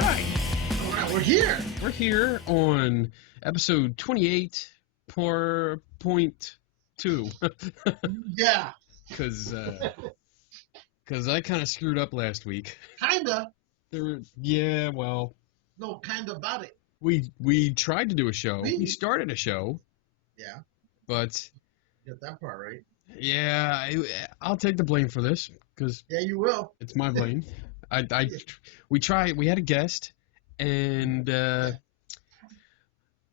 All right, we're here. We're here on episode 28.2. Yeah. Because I kind of screwed up last week. Kinda. Well. No, kind of about it. We tried to do a show. We started a show. Yeah. But. Get that part right. Yeah, I'll take the blame for this. Cause yeah, you will. It's my blame. We had a guest. And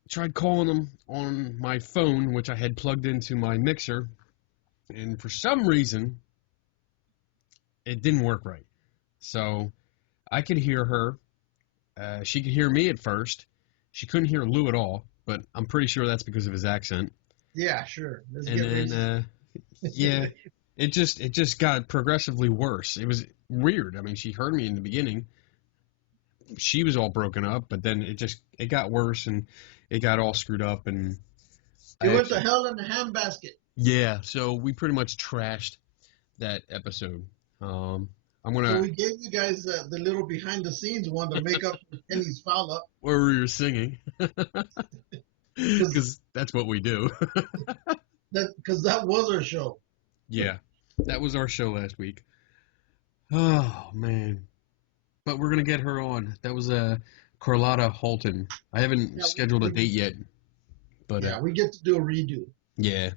tried calling them on my phone, which I had plugged into my mixer, and for some reason, it didn't work right. So I could hear her. She could hear me at first. She couldn't hear Lou at all, but I'm pretty sure that's because of his accent. Yeah, sure. And then, yeah, it just got progressively worse. It was weird. I mean, she heard me in the beginning. She was all broken up, but then it got worse, and it got all screwed up, and it went to hell in the handbasket. Yeah, so we pretty much trashed that episode. So we gave you guys the little behind the scenes one to make up for Kenny's foul up, where we were singing, because that's what we do. Because that was our show. Yeah, that was our show last week. Oh man. But we're going to get her on. That was Carlotta Holton. I haven't scheduled a date yet. But yeah, we get to do a redo. Yeah.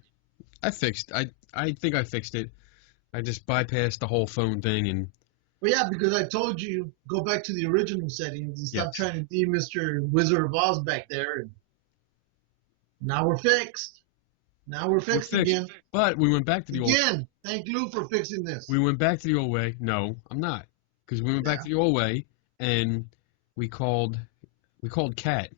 I think I fixed it. I just bypassed the whole phone thing. And. Well, yeah, because I told you, go back to the original settings and stop trying to be Mr. Wizard of Oz back there. And now we're fixed. Now we're fixed again. But we went back to the old... Again, thank Lou for fixing this. We went back to the old way. No, I'm not. Because we went back to the old way, and we called Kat,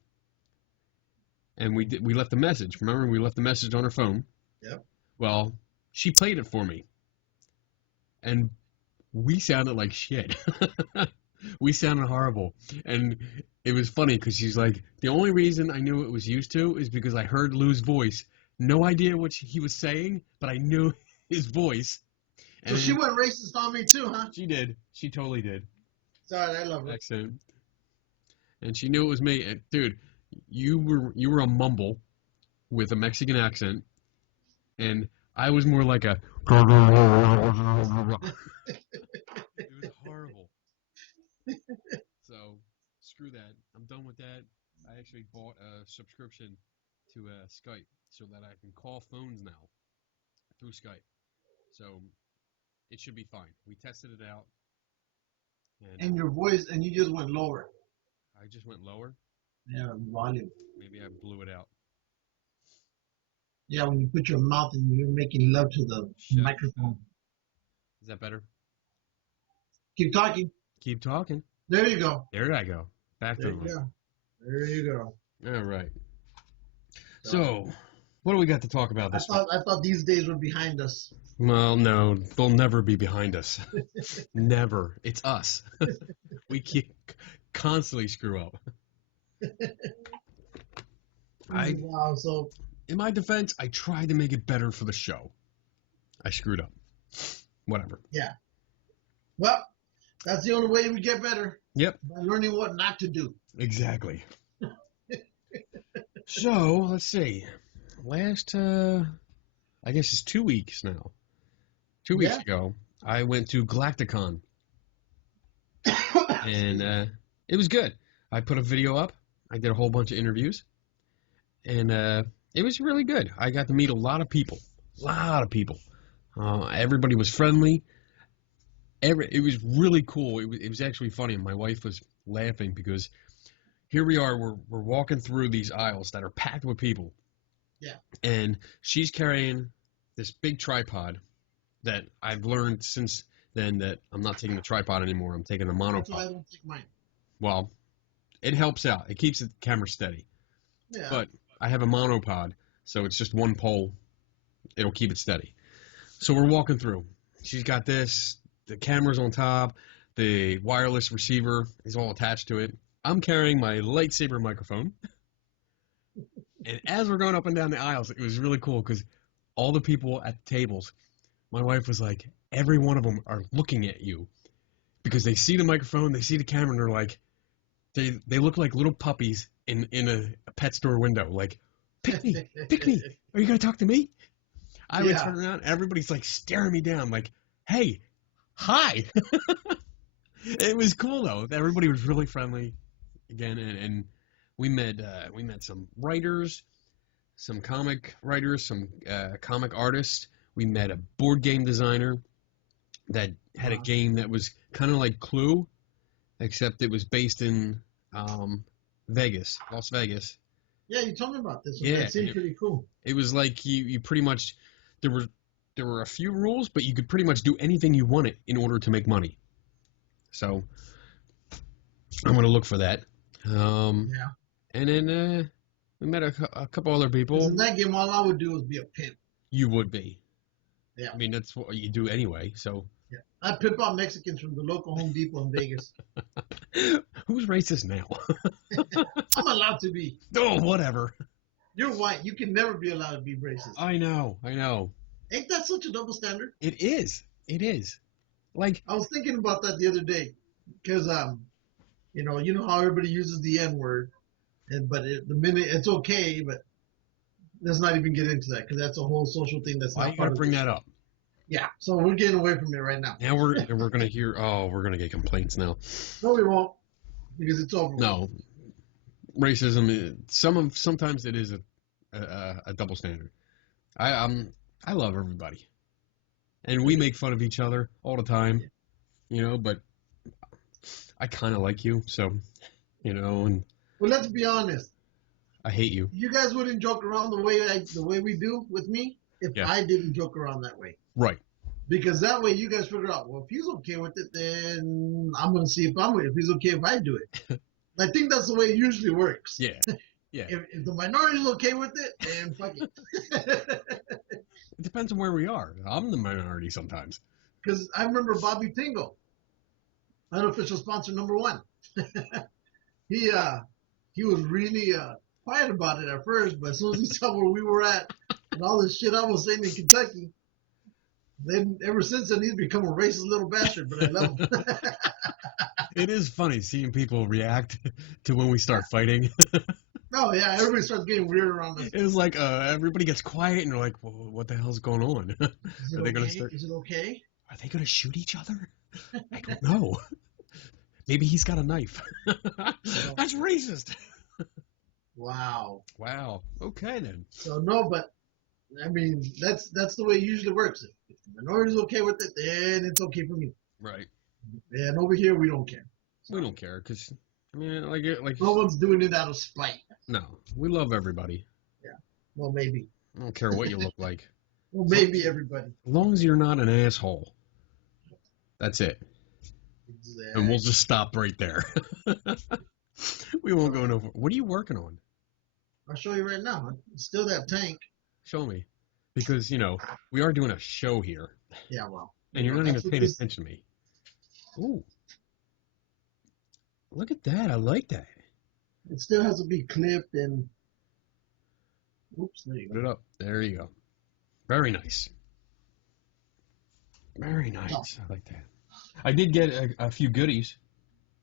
and we left a message. Remember, we left a message on her phone. Yep. Well, she played it for me, and we sounded like shit. We sounded horrible, and it was funny because she's like, the only reason I knew it was used to is because I heard Lou's voice. No idea what he was saying, but I knew his voice. So she went racist on me too, huh? She did. She totally did. Sorry, I love her. Accent. And she knew it was me. And, dude, you were a mumble with a Mexican accent, and I was more like a. It was horrible. So screw that. I'm done with that. I actually bought a subscription to Skype so that I can call phones now through Skype. So. It should be fine. We tested it out. And your voice, and you just went lower. I just went lower? Yeah, volume. Maybe I blew it out. Yeah, when you put your mouth and you're making love to the microphone. Is that better? Keep talking. Keep talking. There you go. There I go. Back to the mic. There you go. All right. So, what do we got to talk about this week? I thought these days were behind us. Well, no, they'll never be behind us. Never. It's us. We constantly screw up. Wow, so in my defense, I tried to make it better for the show. I screwed up. Whatever. Yeah. Well, that's the only way we get better. Yep. By learning what not to do. Exactly. So, let's see. Last, I guess it's 2 weeks now. 2 weeks ago, I went to Galactic Con. And it was good. I put a video up. I did a whole bunch of interviews. And it was really good. I got to meet a lot of people. Everybody was friendly. It was really cool. It was actually funny. My wife was laughing because here we are. We're walking through these aisles that are packed with people. Yeah. And she's carrying this big tripod that I've learned since then that I'm not taking the tripod anymore. I'm taking the monopod. That's why I don't take mine. Well, it helps out. It keeps the camera steady. Yeah. But I have a monopod, so it's just one pole. It'll keep it steady. So we're walking through. She's got this. The camera's on top. The wireless receiver is all attached to it. I'm carrying my lightsaber microphone. And as we're going up and down the aisles, it was really cool because all the people at the tables, my wife was like, every one of them are looking at you because they see the microphone, they see the camera, and they're like, They look like little puppies in a pet store window. Like, pick me. Are you gonna talk to me? I would turn around. Everybody's like staring me down. Like, hey, hi. It was cool though. Everybody was really friendly again, and we met some writers, some comic writers, some comic artists. We met a board game designer that had a game that was kind of like Clue, except it was based in Vegas, Las Vegas. Yeah, you told me about this. Yeah, it seemed pretty cool. It was like you pretty much there were a few rules, but you could pretty much do anything you wanted in order to make money. So I'm gonna look for that. And then we met a couple other people. In that game, all I would do was be a pimp. You would be. Yeah. I mean, that's what you do anyway. So. Yeah. I pimp out Mexicans from the local Home Depot in Vegas. Who's racist now? I'm allowed to be. Oh, whatever. You're white. You can never be allowed to be racist. I know. Ain't that such a double standard? It is. Like, I was thinking about that the other day, because you know how everybody uses the N-word, but the minute it's okay, but let's not even get into that because that's a whole social thing. That's why not you gotta bring that up? Yeah, so we're getting away from it right now. Now we're gonna hear. Oh, we're gonna get complaints now. No, we won't, because it's over. No, racism. Sometimes it is a double standard. I love everybody, and we make fun of each other all the time, But I kind of like you, so And well, let's be honest. I hate you. You guys wouldn't joke around the way we do with me if I didn't joke around that way. Right. Because that way you guys figure out, well, if he's okay with it, then I'm going to see if he's okay if I do it. I think that's the way it usually works. Yeah. If the minority's okay with it, then fuck it. It depends on where we are. I'm the minority sometimes. Because I remember Bobby Tingle, unofficial sponsor number 1. He was really quiet about it at first, but as soon as he saw where we were at and all this shit I was saying in Kentucky, then ever since then he's become a racist little bastard, but I love him. It is funny seeing people react to when we start fighting. Oh yeah, everybody starts getting weird around us. It was like everybody gets quiet and they're like, well, what the hell's going on? Is it okay? Are they gonna shoot each other? I don't know. Maybe he's got a knife. That's racist. Wow. Okay then. So no, but I mean that's the way it usually works. If the minority's okay with it, then it's okay for me. Right. And over here we don't care. We don't care because I mean, like no one's doing it out of spite. No, we love everybody. Yeah. Well, maybe. I don't care what you look like. Well, maybe everybody. As long as you're not an asshole. That's it. Exactly. And we'll just stop right there. We won't go no. What are you working on? I'll show you right now. It's still that tank. Show me. Because, we are doing a show here. Yeah, well. And you're not even paying attention to me. Ooh. Look at that. I like that. It still has to be clipped and... Oops, there you go. Put it up. There you go. Very nice. Very nice. Oh. I like that. I did get a few goodies.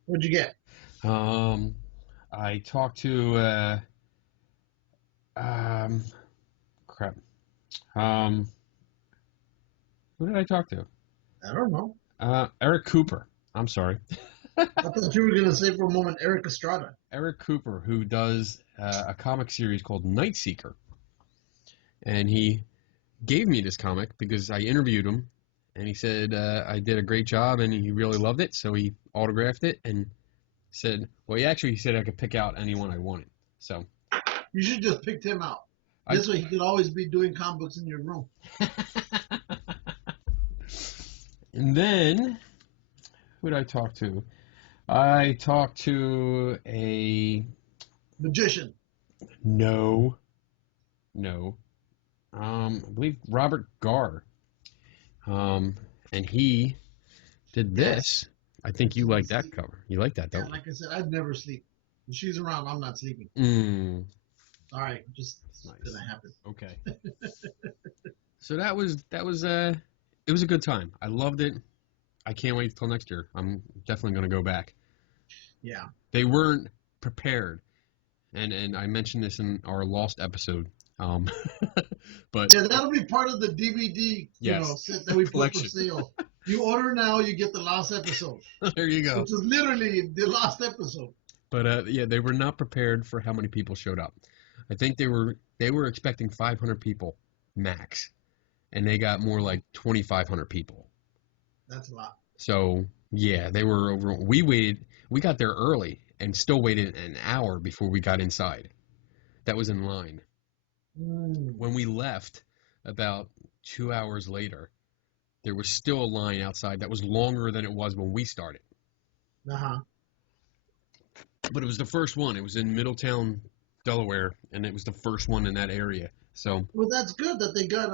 What'd you get? I talked to... crap. Who did I talk to? I don't know. Eric Cooper. I'm sorry. I thought you were going to say for a moment Eric Estrada. Eric Cooper, who does a comic series called Night Seeker. And he gave me this comic because I interviewed him. And he said I did a great job and he really loved it. So he autographed it and said, he said I could pick out anyone I wanted. So you should just pick him out. This way he could always be doing comic books in your room. And then, who did I talk to? I talked to a... magician. No. I believe Robert Garr. And he did this. I think you like that cover. You like that, don't you? Like I said, I'd never sleep. When she's around, I'm not sleeping. All right, just nice. Gonna happen. Okay. So it was a good time. I loved it. I can't wait till next year. I'm definitely gonna go back. Yeah. They weren't prepared. And I mentioned this in our Lost episode. But Yeah, that'll be part of the DVD, yes, set that we put for collection. sale. You order now, you get the Lost episode, There you go. which is literally the Lost episode. But yeah, they were not prepared for how many people showed up. I think they were expecting 500 people max, and they got more like 2,500 people. That's a lot. So yeah, they were over. We got there early and still waited an hour before we got inside. That was in line. When we left, about 2 hours later, there was still a line outside that was longer than it was when we started. Uh-huh. But it was the first one. It was in Middletown, Delaware, and it was the first one in that area. So Well, that's good that they got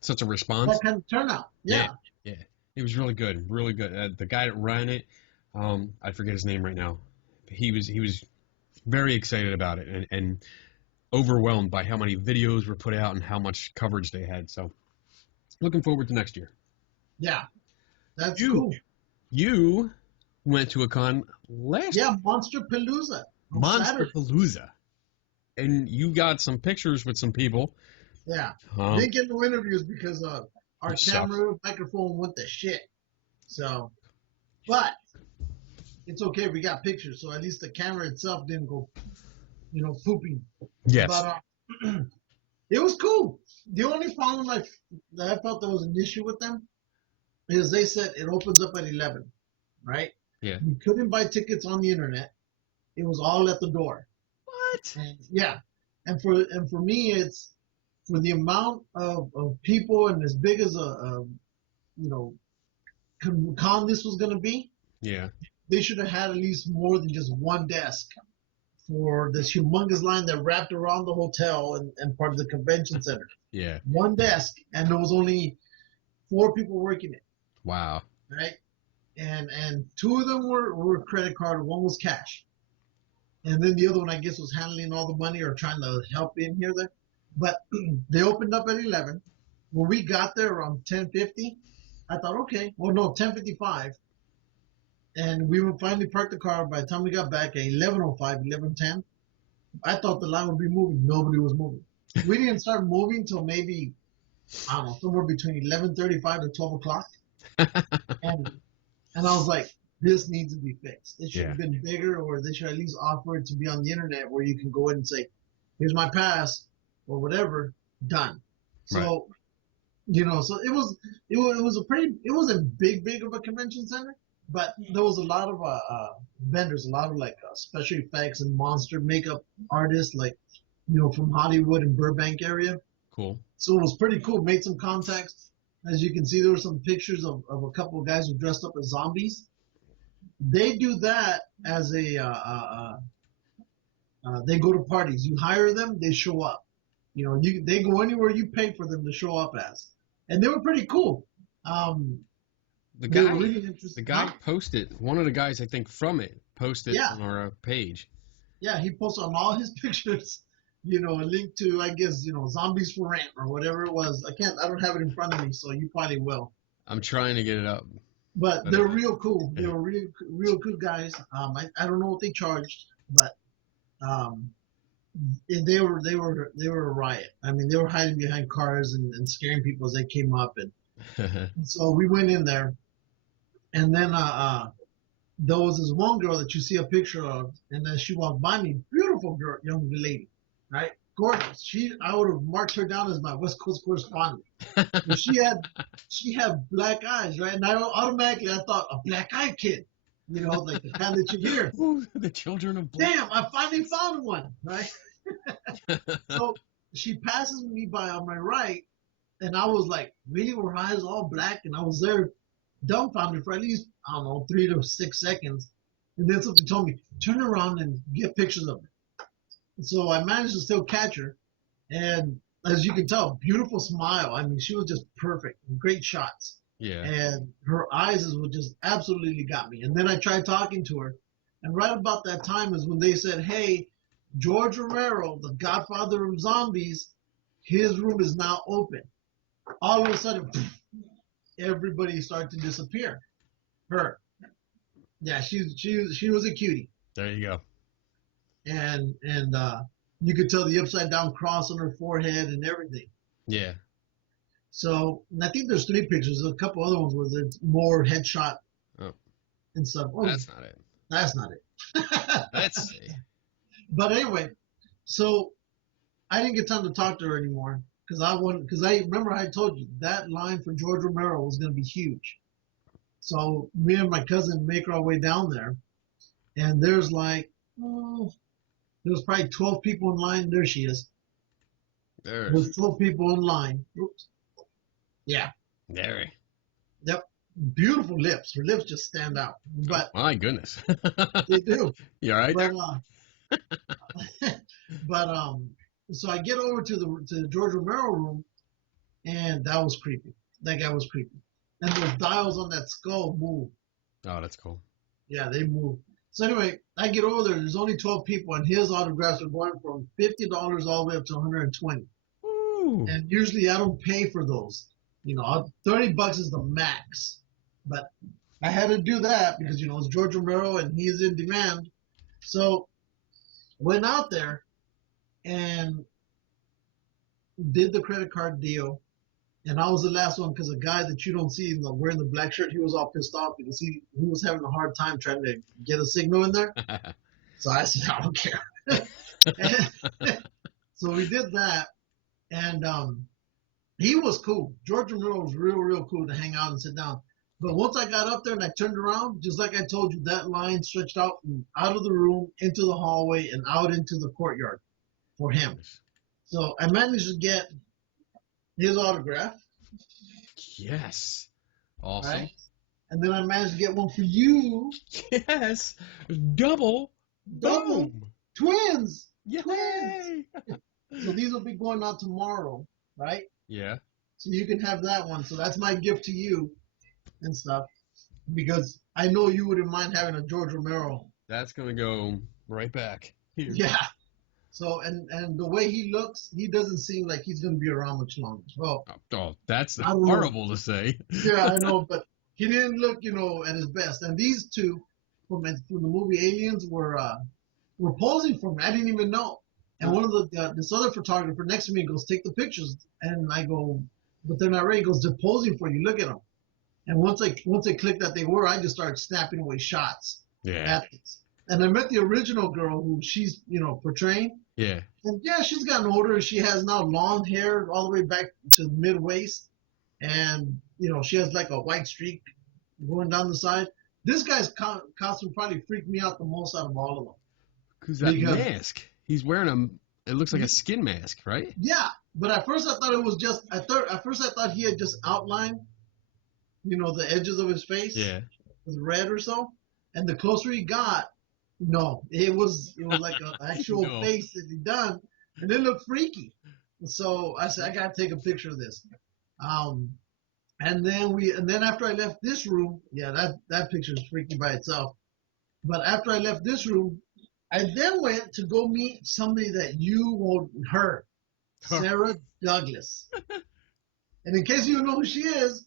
such a response. that kind of turnout. Yeah. Yeah. It was really good, really good. The guy that ran it, I forget his name right now. He was very excited about it and overwhelmed by how many videos were put out and how much coverage they had. So looking forward to next year. Yeah. That's cool. You went to a con last Yeah, Monsterpalooza. Monsterpalooza. And you got some pictures with some people. Yeah. Didn't get no interviews because our camera microphone went to shit. So, but it's okay. We got pictures. So at least the camera itself didn't go, pooping. Yes. But it was cool. The only problem that I felt there was an issue with them is they said it opens up at 11, right? Yeah. You couldn't buy tickets on the internet. It was all at the door. What? And, yeah. And for me, it's for the amount of people and as big as a con this was going to be. Yeah. They should have had at least more than just one desk for this humongous line that wrapped around the hotel and part of the convention center. Yeah. One desk, and there was only 4 people working it. Wow. Right? And 2 of them were credit card, 1 was cash. And then the other one, I guess, was handling all the money or trying to help in here there. But they opened up at 11. When we got there around 10:50, I thought, okay, well, no, 10:55. And we would finally park the car. By the time we got back at 11:05, 11:10, I thought the line would be moving. Nobody was moving. We didn't start moving till maybe, I don't know, somewhere between 11:35 to 12 o'clock. And I was like, this needs to be fixed. It should have been bigger, or they should at least offer it to be on the internet where you can go in and say, here's my pass or whatever, done. So, so it wasn't big of a convention center, but there was a lot of vendors, a lot of like special effects and monster makeup artists, like, from Hollywood and Burbank area. Cool. So it was pretty cool. Made some contacts. As you can see, there were some pictures of a couple of guys who dressed up as zombies. They do that as they go to parties. You hire them, they show up. They go anywhere you pay for them to show up as. And they were pretty cool. The guy posted, one of the guys, I think, from it, posted on our page. Yeah, he posted on all his pictures, a link to, I guess, Zombies for Rent or whatever it was. I don't have it in front of me, so you probably will. I'm trying to get it up. But they're real cool. They were real good guys. I don't know what they charged, but they were a riot. I mean, they were hiding behind cars and scaring people as they came up, and so we went in there, and then there was this one girl that you see a picture of, and then she walked by me, beautiful girl, young lady, right? Gorgeous. I would have marked her down as my West Coast correspondent. But she had black eyes, right? And I thought a black-eyed kid, like the kind that you hear. Ooh, the children of black. Damn, I finally found one, right? So she passes me by on my right, and I was like, really, her eyes all black? And I was there dumbfounded for at least, I don't know, 3 to 6 seconds. And then something told me, turn around and get pictures of her. So I managed to still catch her, and as you can tell, beautiful smile. I mean, she was just perfect, great shots. Yeah. And her eyes is what just absolutely got me. And then I tried talking to her, and right about that time is when they said, "Hey, George Romero, the Godfather of Zombies, his room is now open." All of a sudden, everybody started to disappear. Her, Yeah, she was a cutie, There you go. and you could tell the upside down cross on her forehead and everything. Yeah. So and I think there's 3 pictures. There's a couple other ones where there's more headshot Oh, and stuff. Oh, that's not it. that's not it. Let's see. But anyway, so I didn't get time to talk to her anymore because I remember I told you that line for George Romero was going to be huge. So me and my cousin make our way down there, and there's like there's probably 12 people in line. There she is. There's 12 people in line. Oops. Yeah. There. Yep. Beautiful lips. Her lips just stand out. But My goodness. they do. You all right But there? but so I get over to the George Romero room, and that was creepy. That guy was creepy. And those dials on that skull move. Oh, that's cool. Yeah, they move. So anyway, I get over there. There's only 12 people, and his autographs are going from $50 all the way up to $120. Ooh. And usually I don't pay for those. You know, $30 is the max. But I had to do that because, you know, it's George Romero and he's in demand. So went out there and did the credit card deal. And I was the last one because a guy that you don't see wearing the black shirt, he was all pissed off because he was having a hard time trying to get a signal in there. So I said, I don't care. So we did that. And he was cool. George Romero was real cool to hang out and sit down. But once I got up there and I turned around, just like I told you, that line stretched out from out of the room into the hallway and out into the courtyard for him. So I managed to get his autograph. Yes. Awesome. Right? And then I managed to get one for you. Yes. Double. Boom. Twins. Yay. Twins. So these will be going out tomorrow, right? Yeah. So you can have that one. So that's my gift to you and stuff. Because I know you wouldn't mind having a George Romero. That's going to go right back here. Yeah. So, and the way he looks, he doesn't seem like he's going to be around much longer. Well, oh, that's horrible to say. Yeah, I know, but he didn't look, you know, at his best. And these two from the movie Aliens were posing for me. I didn't even know. And one of this other photographer next to me goes, take the pictures. And I go, but they're not ready. He goes, they're posing for you. Look at them. And once I clicked that they were, I just started snapping away shots. Yeah. At this. And I met the original girl who she's, you know, portraying. Yeah. And yeah, she's gotten older. She has now long hair all the way back to mid waist. And, you know, she has like a white streak going down the side. This guy's costume probably freaked me out the most out of all of them. Because that mask. He's wearing it looks like a skin mask, right? Yeah. But at first I thought it was just, at first I thought he had just outlined, you know, the edges of his face. Yeah. With red or so. And the closer he got, no, it was like an actual face that he done, and it looked freaky. So I said, I gotta take a picture of this. And then after I left this room, yeah, that picture is freaky by itself. But after I left this room, I then went to go meet somebody that you won't heard, Sarah Douglas. And in case you don't know who she is,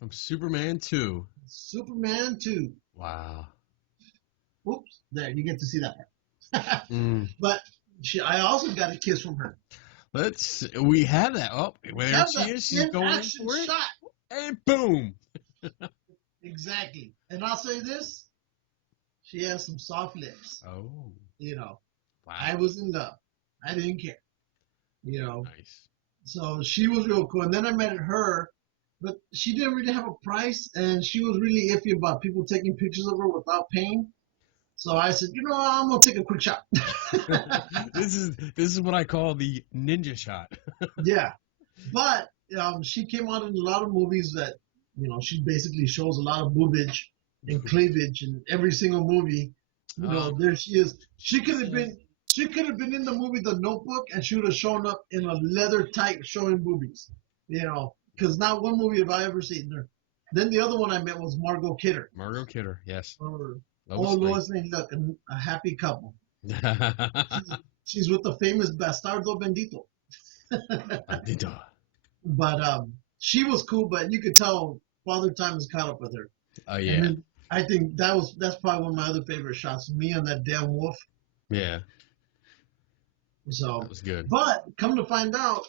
from Superman 2. Superman 2. Wow. Oops, there, you get to see that part. But I also got a kiss from her. We have that. Oh, there she is. She's going for it. Shot. And boom. Exactly. And I'll say this, she has some soft lips. Oh. You know, wow. I was in love. I didn't care. You know. Nice. So she was real cool. And then I met her, but she didn't really have a price, and she was really iffy about people taking pictures of her without paying. So I said, you know, I'm gonna take a quick shot. This is what I call the ninja shot. Yeah, but she came out in a lot of movies that, you know, she basically shows a lot of boobage and cleavage in every single movie. You know, there she is. She could have been in the movie The Notebook, and she would have shown up in a leather tight showing boobies. You know, because not one movie have I ever seen her. Then the other one I met was Margot Kidder. Margot Kidder, yes. Lois Lane, look, a happy couple. She's with the famous Bastardo Bendito. Bendito. But she was cool, but you could tell Father Time has caught up with her. Oh, yeah. I think that's probably one of my other favorite shots. Me on that damn wolf. Yeah, So, that was good. but come to find out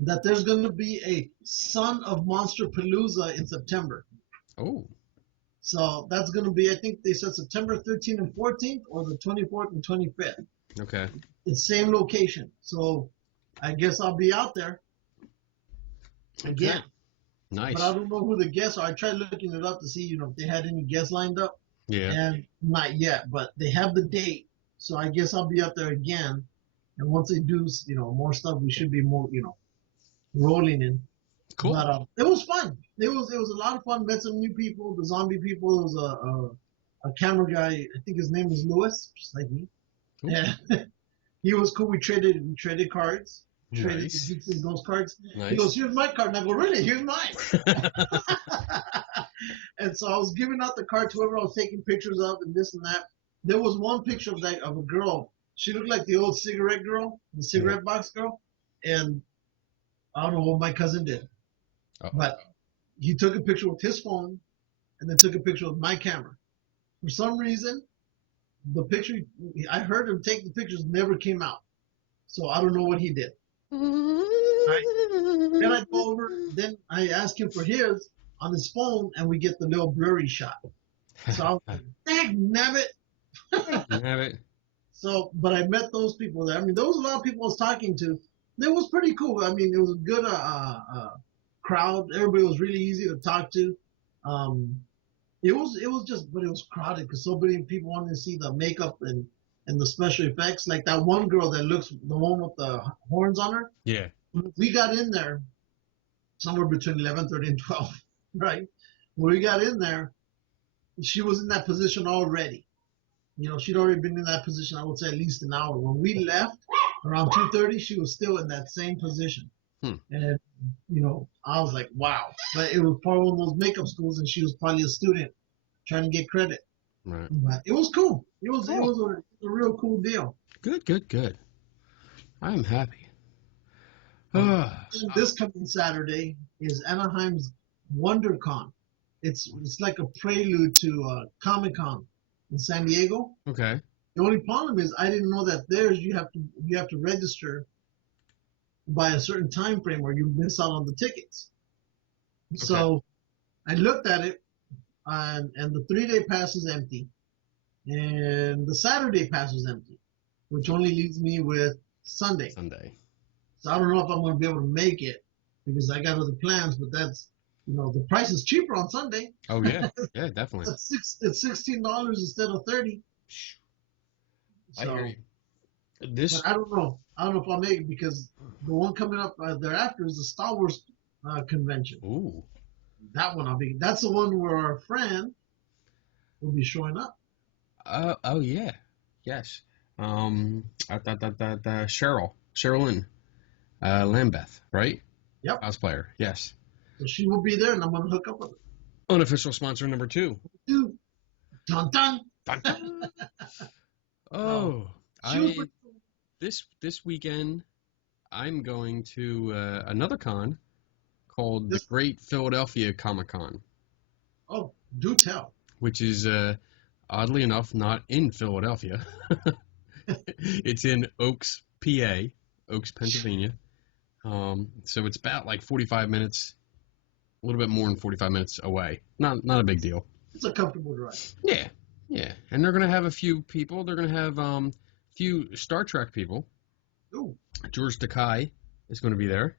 that there's going to be a Son of Monsterpalooza in September. Oh, So that's going to be, I think they said September 13th and 14th, or the 24th and 25th. okay. It's same location. So I guess I'll be out there again. Okay. Nice. But I don't know who the guests are. I tried looking it up to see, if they had any guests lined up. Yeah. And not yet, but they have the date. So I guess I'll be out there again. And once they do, more stuff, we should be more, rolling in. Cool. But it was fun. It was a lot of fun. Met some new people, the zombie people. There was a camera guy. I think his name is Lewis, just like me. Cool. Yeah, he was cool. We traded cards. Traded Nice. the Geeks and those cards. Nice. He goes, "Here's my card." And I go, "Really? Here's mine." And so I was giving out the card to whoever I was taking pictures of, and this and that. There was one picture of a girl. She looked like the old cigarette girl, the cigarette box girl, and I don't know what my cousin did. Uh-oh. But he took a picture with his phone and then took a picture with my camera. For some reason, the picture, I heard him take the pictures, never came out. So I don't know what he did. Right. Then I go over, then I ask him for his on his phone, and we get the little blurry shot. So I was like, dang, nabbit. Have it. So, but I met those people there. I mean, there was a lot of people I was talking to. It was pretty cool. I mean, it was a good crowd. Everybody was really easy to talk to. It was crowded because so many people wanted to see the makeup and the special effects. Like that one girl that looks, the one with the horns on her. Yeah. We got in there somewhere between 11:30 and 12, right? When we got in there, she was in that position already. She'd already been in that position, I would say, at least an hour. When we left around 2:30, she was still in that same position. And, I was like, wow. But it was probably one of those makeup schools, and she was probably a student trying to get credit. Right. But it was cool. It was a real cool deal. Good. I am happy. This coming Saturday is Anaheim's WonderCon. It's like a prelude to Comic-Con in San Diego. Okay. The only problem is I didn't know that you have to register by a certain time frame or you miss out on the tickets. Okay. So I looked at it, and the 3-day pass is empty, and the Saturday pass is empty, which only leaves me with Sunday. So I don't know if I'm going to be able to make it because I got other plans, but that's, the price is cheaper on Sunday. Oh yeah, yeah, definitely. It's $16 instead of $30. I hear you. But I don't know. I don't know if I'll make it because the one coming up thereafter is the Star Wars convention. Ooh. That one that's the one where our friend will be showing up. Oh yeah, yes. Sherilyn Lambeth, right? Yep. Cosplayer, yes. So she will be there, and I'm gonna hook up with her. Unofficial sponsor number 2. Dun dun. Dun, dun. Oh, this weekend I'm going to another con called the Great Philadelphia Comic Con. Oh, do tell. Which is oddly enough not in Philadelphia. It's in Oaks, PA, Oaks, Pennsylvania. So it's about like 45 minutes, a little bit more than 45 minutes away. Not a big deal. It's a comfortable drive. Yeah. And they're going to have a few people. They're going to have a few Star Trek people. Ooh. George Takei is going to be there.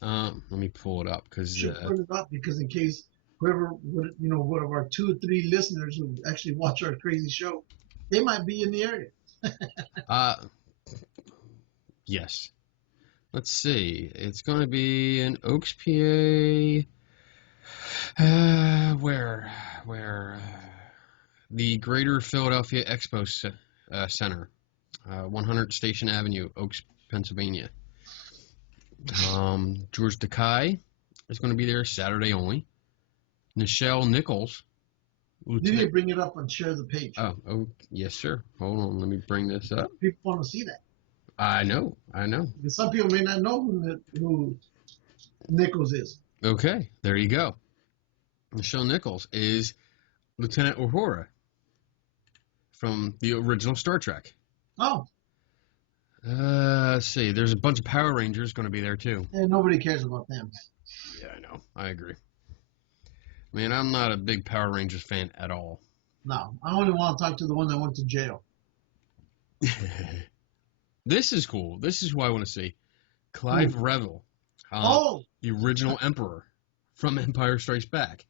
Let me pull it up because pull it up because in case whoever one of our 2 or 3 listeners who actually watch our crazy show, they might be in the area. Yes. Let's see. It's going to be in Oaks, PA. Where? The Greater Philadelphia Expo Center, 100 Station Avenue, Oaks, Pennsylvania. George Takei is going to be there Saturday only. Nichelle Nichols. You need to bring it up and share the page. Oh, yes, sir. Hold on, let me bring this up. People want to see that. I know. Because some people may not know who Nichols is. Okay, there you go. Nichelle Nichols is Lieutenant Uhura from the original Star Trek. Oh, Let's see. There's a bunch of Power Rangers going to be there too. yeah, nobody cares about them. Yeah, I know. I agree. Man, I'm not a big Power Rangers fan at all. No, I only want to talk to the one that went to jail. This is cool. This is who I want to see. Clive Revel. The original Emperor from Empire Strikes Back.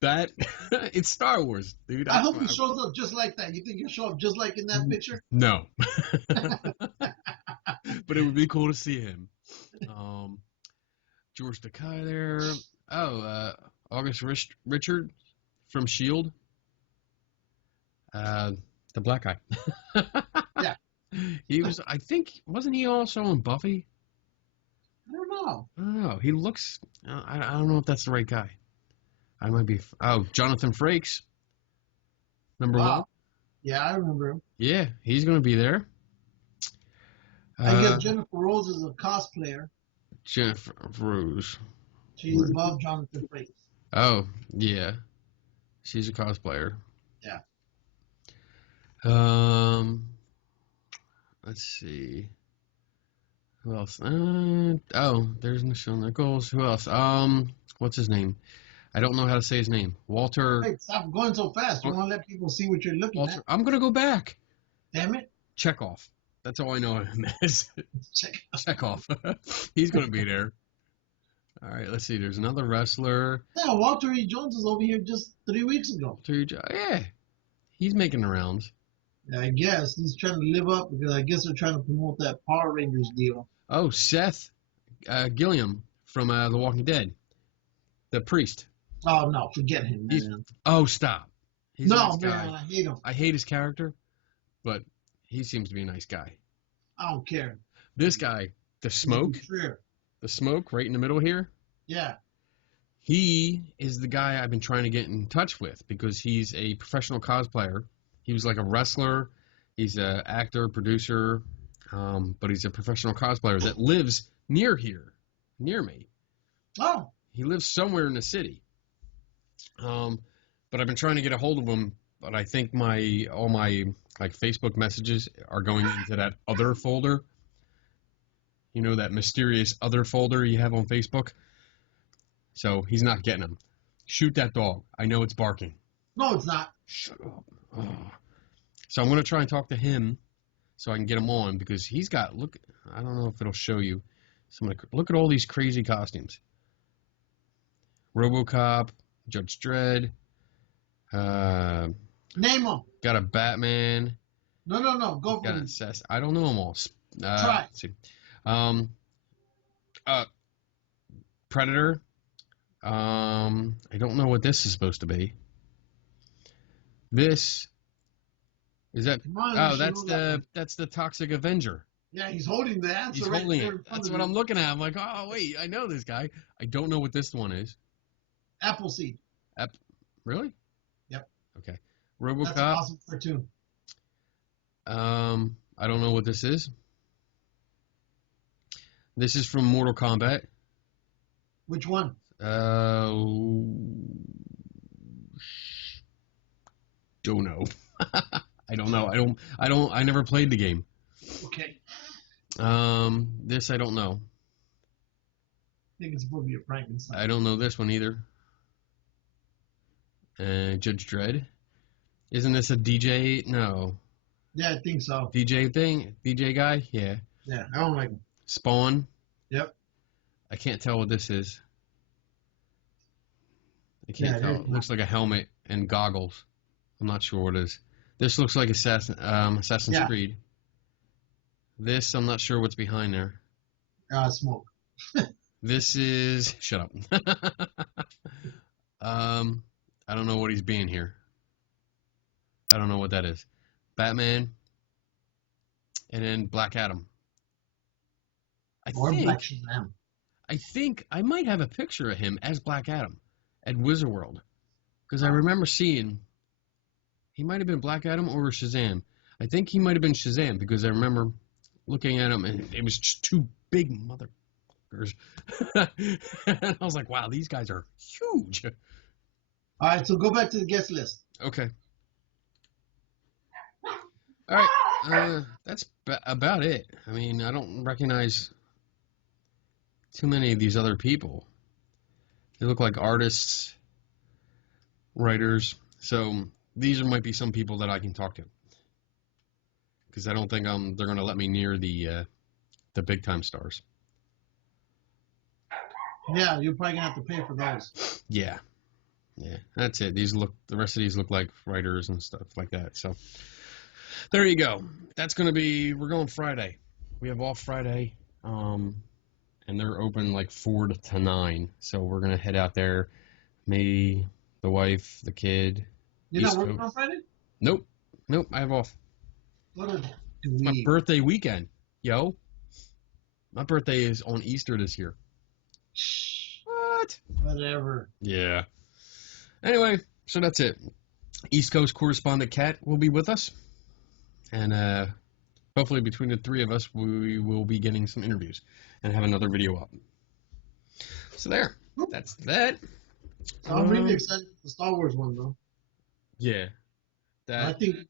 That, it's Star Wars, dude. I hope he shows up just like that. You think he'll show up just like in that picture? No. But it would be cool to see him. George Takei there. August Richard from S.H.I.E.L.D. The black guy. Yeah. He was, I think, wasn't he also in Buffy? I don't know. I don't know. He looks, I don't know if that's the right guy. I might be, Jonathan Frakes. Number one. Yeah, I remember him. Yeah, he's going to be there. I guess Jennifer Rose is a cosplayer. Jennifer Rose. She's above Jonathan Frakes. Oh, yeah. She's a cosplayer. Yeah. Let's see. Who else? There's Michelle Nichols. Who else? What's his name? I don't know how to say his name. Walter. Hey, stop going so fast. You want to let people see what you're looking at. I'm going to go back. Damn it. Chekhov. That's all I know him as. Chekhov. He's going to be there. All right, let's see. There's another wrestler. Yeah, Walter E. Jones was over here just 3 weeks ago. Yeah. He's making the rounds. Yeah, I guess. He's trying to live up because I guess they're trying to promote that Power Rangers deal. Oh, Seth Gilliam from The Walking Dead. The priest. Oh, no. Forget him, man. Oh, stop. He's a nice guy. Man, I hate him. I hate his character, but he seems to be a nice guy. I don't care. This guy, the smoke right in the middle here. Yeah. He is the guy I've been trying to get in touch with because he's a professional cosplayer. He was like a wrestler. He's an actor, producer, but he's a professional cosplayer that lives near here, near me. Oh. He lives somewhere in the city. But I've been trying to get a hold of him, but I think all my like Facebook messages are going into that other folder. You know, that mysterious other folder you have on Facebook. So he's not getting them. Shoot that dog. I know it's barking. No, it's not. Shut up. Oh. So I'm going to try and talk to him so I can get him on because he's got, look, I don't know if it'll show you. Look at all these crazy costumes. RoboCop, Judge Dredd. Name them. Got a Batman. No. Go for it. I don't know them all. Try. Let's see. Predator. I don't know what this is supposed to be. This is that. That's the Toxic Avenger. Yeah, he's holding the answer. He's holding it. That's what I'm looking at. I'm like, oh wait, I know this guy. I don't know what this one is. Appleseed. Really? Yep. Okay. RoboCop. That's an awesome cartoon. I don't know what this is. This is from Mortal Kombat. Which one? Don't know. I don't know. I never played the game. Okay. This I don't know. I think it's supposed to be a Frankenstein. I don't know this one either. Judge Dredd. Isn't this a DJ? No. Yeah, I think so. DJ thing? DJ guy? Yeah. Yeah, I don't like him. Spawn? Yep. I can't tell what this is. I can't tell. It looks like a helmet and goggles. I'm not sure what it is. This looks like Assassin's Creed. This, I'm not sure what's behind there. Smoke. This is... Shut up. I don't know what he's being here. I don't know what that is. Batman. And then Black Adam. Black Shazam. I think I might have a picture of him as Black Adam at Wizard World. Because I remember seeing... He might have been Black Adam or Shazam. I think he might have been Shazam because I remember looking at him and it was just two big motherfuckers. And I was like, wow, these guys are huge. All right, so go back to the guest list. Okay. All right. That's about it. I mean, I don't recognize too many of these other people. They look like artists, writers. So these might be some people that I can talk to. Because I don't think they're going to let me near the big time stars. Yeah, you're probably gonna have to pay for those. Yeah, that's it. The rest of these look like writers and stuff like that. So there you go. We're going Friday. We have off Friday, and they're open like 4 to 9. So we're gonna head out there. Me, the wife, the kid. You're not working on Friday? Nope. I have off. What a My birthday weekend, yo. My birthday is on Easter this year. What? Whatever. Yeah. Anyway, so that's it. East Coast correspondent Kat will be with us. And hopefully between the three of us, we will be getting some interviews and have another video up. So there. That's that. So I'm really excited for the Star Wars one, though. Yeah. I think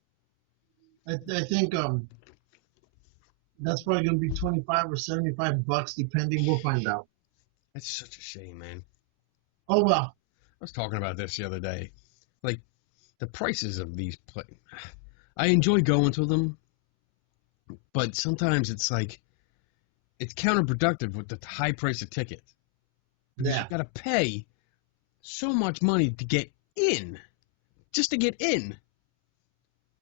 that's probably going to be $25 or $75 depending. We'll find out. That's such a shame, man. Oh, well. I was talking about this the other day. Like, the prices of these I enjoy going to them, but sometimes it's like, it's counterproductive with the high price of ticket. Because you got to pay so much money to get in. Just to get in.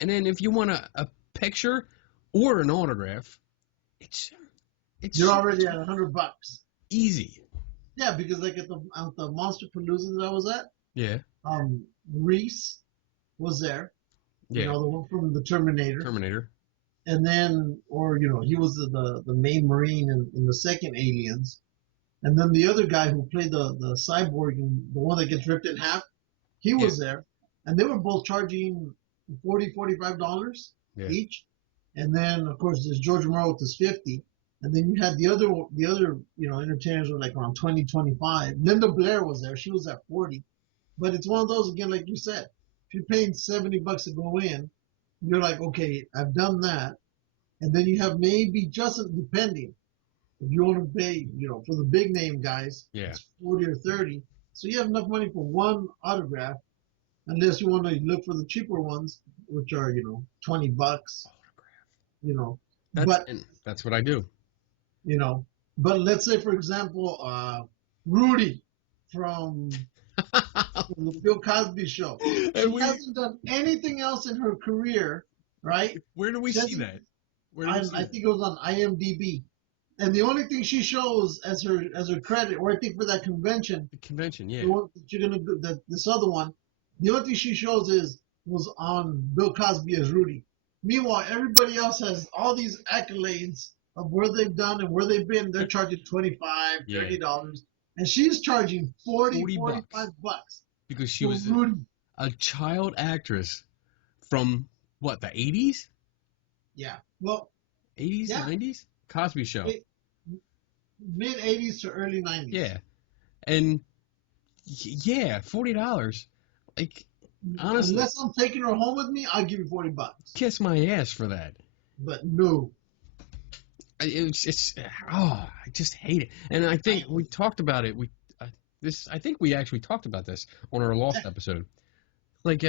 And then if you want a picture or an autograph, it's you're already at $100. Easy. Yeah, because like at the Monsterpalooza that I was at, yeah, Reese was there. Yeah, you know, the one from the Terminator. And then, he was the main Marine in the second Aliens. And then the other guy who played the cyborg, the one that gets ripped in half, he was there. And they were both charging $45 each. And then, of course, there's George Romero with his 50. And then you had the other entertainers were like around 20, 25. Linda Blair was there. She was at 40. But it's one of those, again, like you said, if you're paying $70 to go in, you're like, okay, I've done that. And then you have maybe just depending. If you want to pay, for the big name guys, it's 40 or 30. So you have enough money for one autograph, unless you want to look for the cheaper ones, which are, $20. That's what I do. But let's say, for example, Rudy from the Bill Cosby Show. She hasn't done anything else in her career, right? Where do we see that? I think it was on IMDb. And the only thing she shows as her credit, or I think for that convention. The convention, yeah. The one that you're gonna do, this other one, the only thing she shows was on Bill Cosby as Rudy. Meanwhile, everybody else has all these accolades of where they've done and where they've been. They're charging $25, $30, and she's charging $45 because she was a child actress from what, the 80s? Yeah, well, 80s, 90s. Cosby Show. Mid 80s to early 90s. Yeah, and $40. Like, honestly, unless I'm taking her home with me, I'll give you $40. Kiss my ass for that. But no. I just hate it. And I think we talked about it. I think we actually talked about this on our Lost episode. Like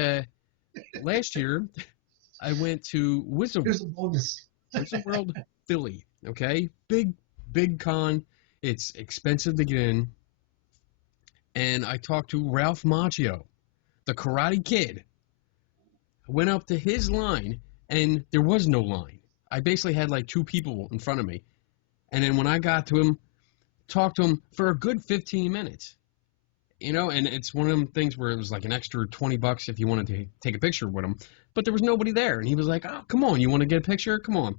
last year, I went to Wizard World Philly. Okay, big con. It's expensive to get in. And I talked to Ralph Macchio, the Karate Kid. I went up to his line, and there was no line. I basically had like 2 people in front of me. And then when I got to him, talked to him for a good 15 minutes. And it's one of them things where it was like an extra $20 if you wanted to take a picture with him. But there was nobody there. And he was like, oh, come on, you want to get a picture? Come on.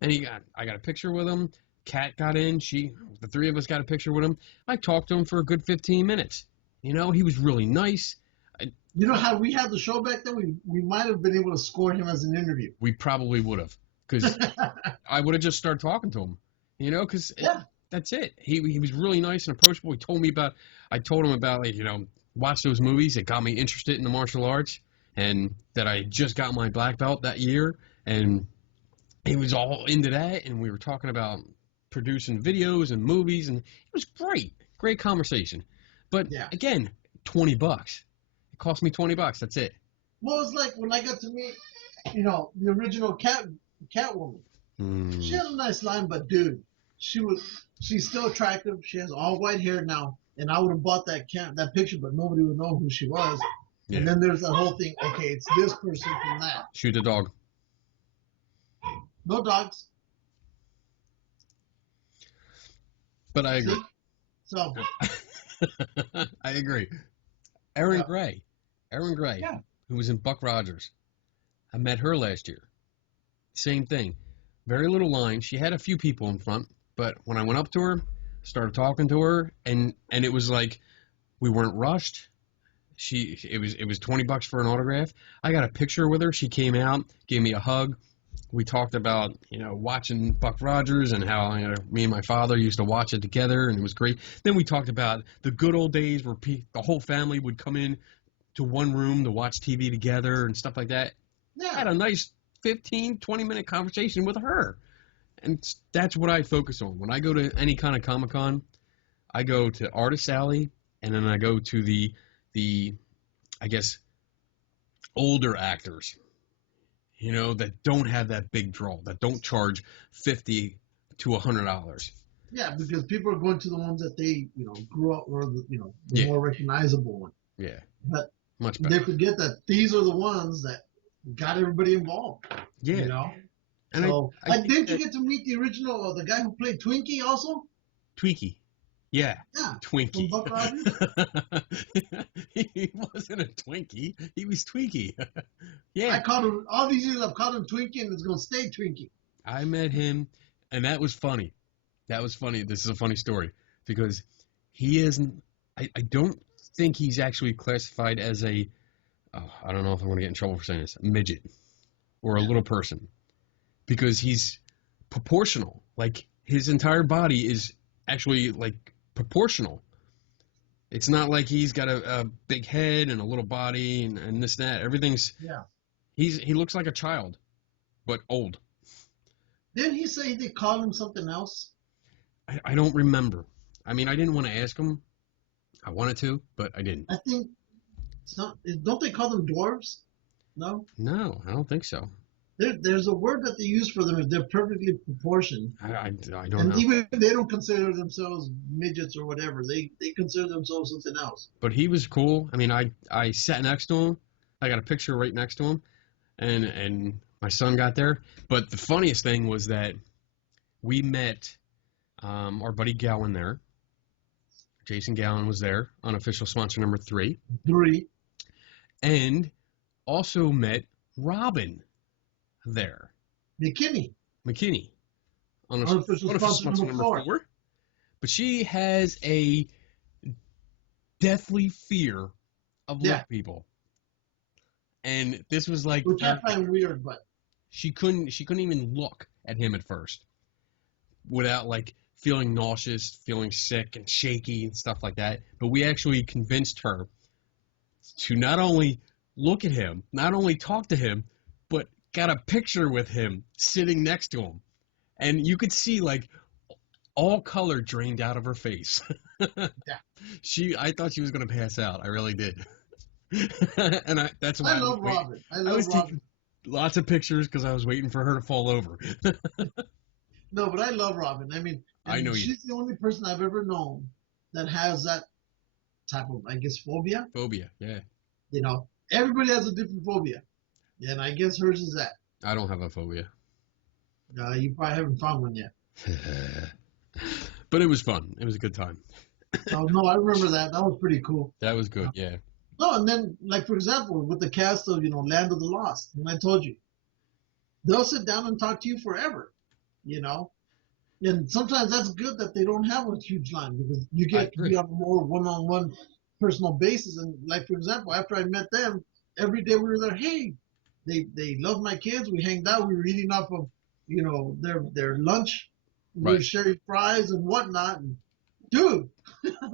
And I got a picture with him. Kat got in. The 3 of us got a picture with him. I talked to him for a good 15 minutes. He was really nice. How we had the show back then? We might have been able to score him as an interview. We probably would have. Because I would have just started talking to him. Because that's it. He was really nice and approachable. I told him about, like, watched those movies. It got me interested in the martial arts, and that I just got my black belt that year, and he was all into that, and we were talking about producing videos and movies, and it was great conversation. But again, $20. It cost me $20. That's it. Well, it's like when I got to meet, the original Catwoman. She had a nice line, but dude, she's still attractive. She has all white hair now, and I would have bought that picture, but nobody would know who she was. Yeah. And then there's that whole thing. Okay, it's this person from that. Shoot the dog. No dogs. But I agree. See? So I agree. Erin Gray, who was in Buck Rogers. I met her last year. Same thing. Very little line. She had a few people in front, but when I went up to her, started talking to her, and it was like we weren't rushed. It was $20 for an autograph. I got a picture with her. She came out, gave me a hug. We talked about, watching Buck Rogers and how me and my father used to watch it together, and it was great. Then we talked about the good old days where the whole family would come in to one room to watch TV together and stuff like that. Yeah. I had a nice 15, 20-minute conversation with her. And that's what I focus on. When I go to any kind of Comic-Con, I go to Artist Alley, and then I go to the I guess, older actors. That don't have that big draw, that don't charge $50 to $100. Yeah, because people are going to the ones that they, grew up or the more recognizable one. Yeah. But much better. They forget that these are the ones that got everybody involved. Yeah. And so, didn't you get to meet the original, the guy who played Twinkie also? Twinkie. Yeah. Twinkie. From Buck Rogers? He wasn't a Twinkie. He was Twinkie. Yeah. I called him, all these years I've called him Twinkie, and it's going to stay Twinkie. I met him, and that was funny. This is a funny story, because he isn't, I don't think he's actually classified as I don't know if I'm going to get in trouble for saying this, a midget or a little person, because he's proportional. Like, his entire body is actually, like, proportional. It's not like he's got a big head and a little body and this and that. Everything's he looks like a child, but old. Didn't he say they called him something else? I don't remember. I mean, I didn't want to ask him. I wanted to, but I didn't. I think don't they call them dwarves? No, I don't think so. There's a word that they use for them. They're perfectly proportioned. I don't and know. Even they don't consider themselves midgets or whatever. They consider themselves something else. But he was cool. I mean, I sat next to him. I got a picture right next to him, and my son got there. But the funniest thing was that we met our buddy Gowan there. Jason Gowan was there, unofficial sponsor number 3. And also met Robin there. McKinney. Unofficial sponsor number 4. But she has a deathly fear of black people. And this was like, which I find weird, but she couldn't even look at him at first without like feeling nauseous, feeling sick and shaky and stuff like that. But we actually convinced her to not only look at him, not only talk to him, but got a picture with him sitting next to him. And you could see like all color drained out of her face. I thought she was going to pass out. I really did. And that's why I love Robin. I was taking lots of pictures because I was waiting for her to fall over. No, but I love Robin. I mean, I know she's the only person I've ever known that has that type of, I guess, phobia. Yeah. Everybody has a different phobia, and I guess hers is that. I don't have a phobia. You probably haven't found one yet. But it was fun. It was a good time. Oh no, I remember that. That was pretty cool. That was good. Yeah. No, and then, like, for example, with the cast of, Land of the Lost, and I told you, they'll sit down and talk to you forever, And sometimes that's good that they don't have a huge line, because you get to be on a more one-on-one personal basis. And, like, for example, after I met them, every day we were there, hey, they love my kids. We hanged out. We were eating off of, their lunch. We were sharing fries and whatnot. And, dude,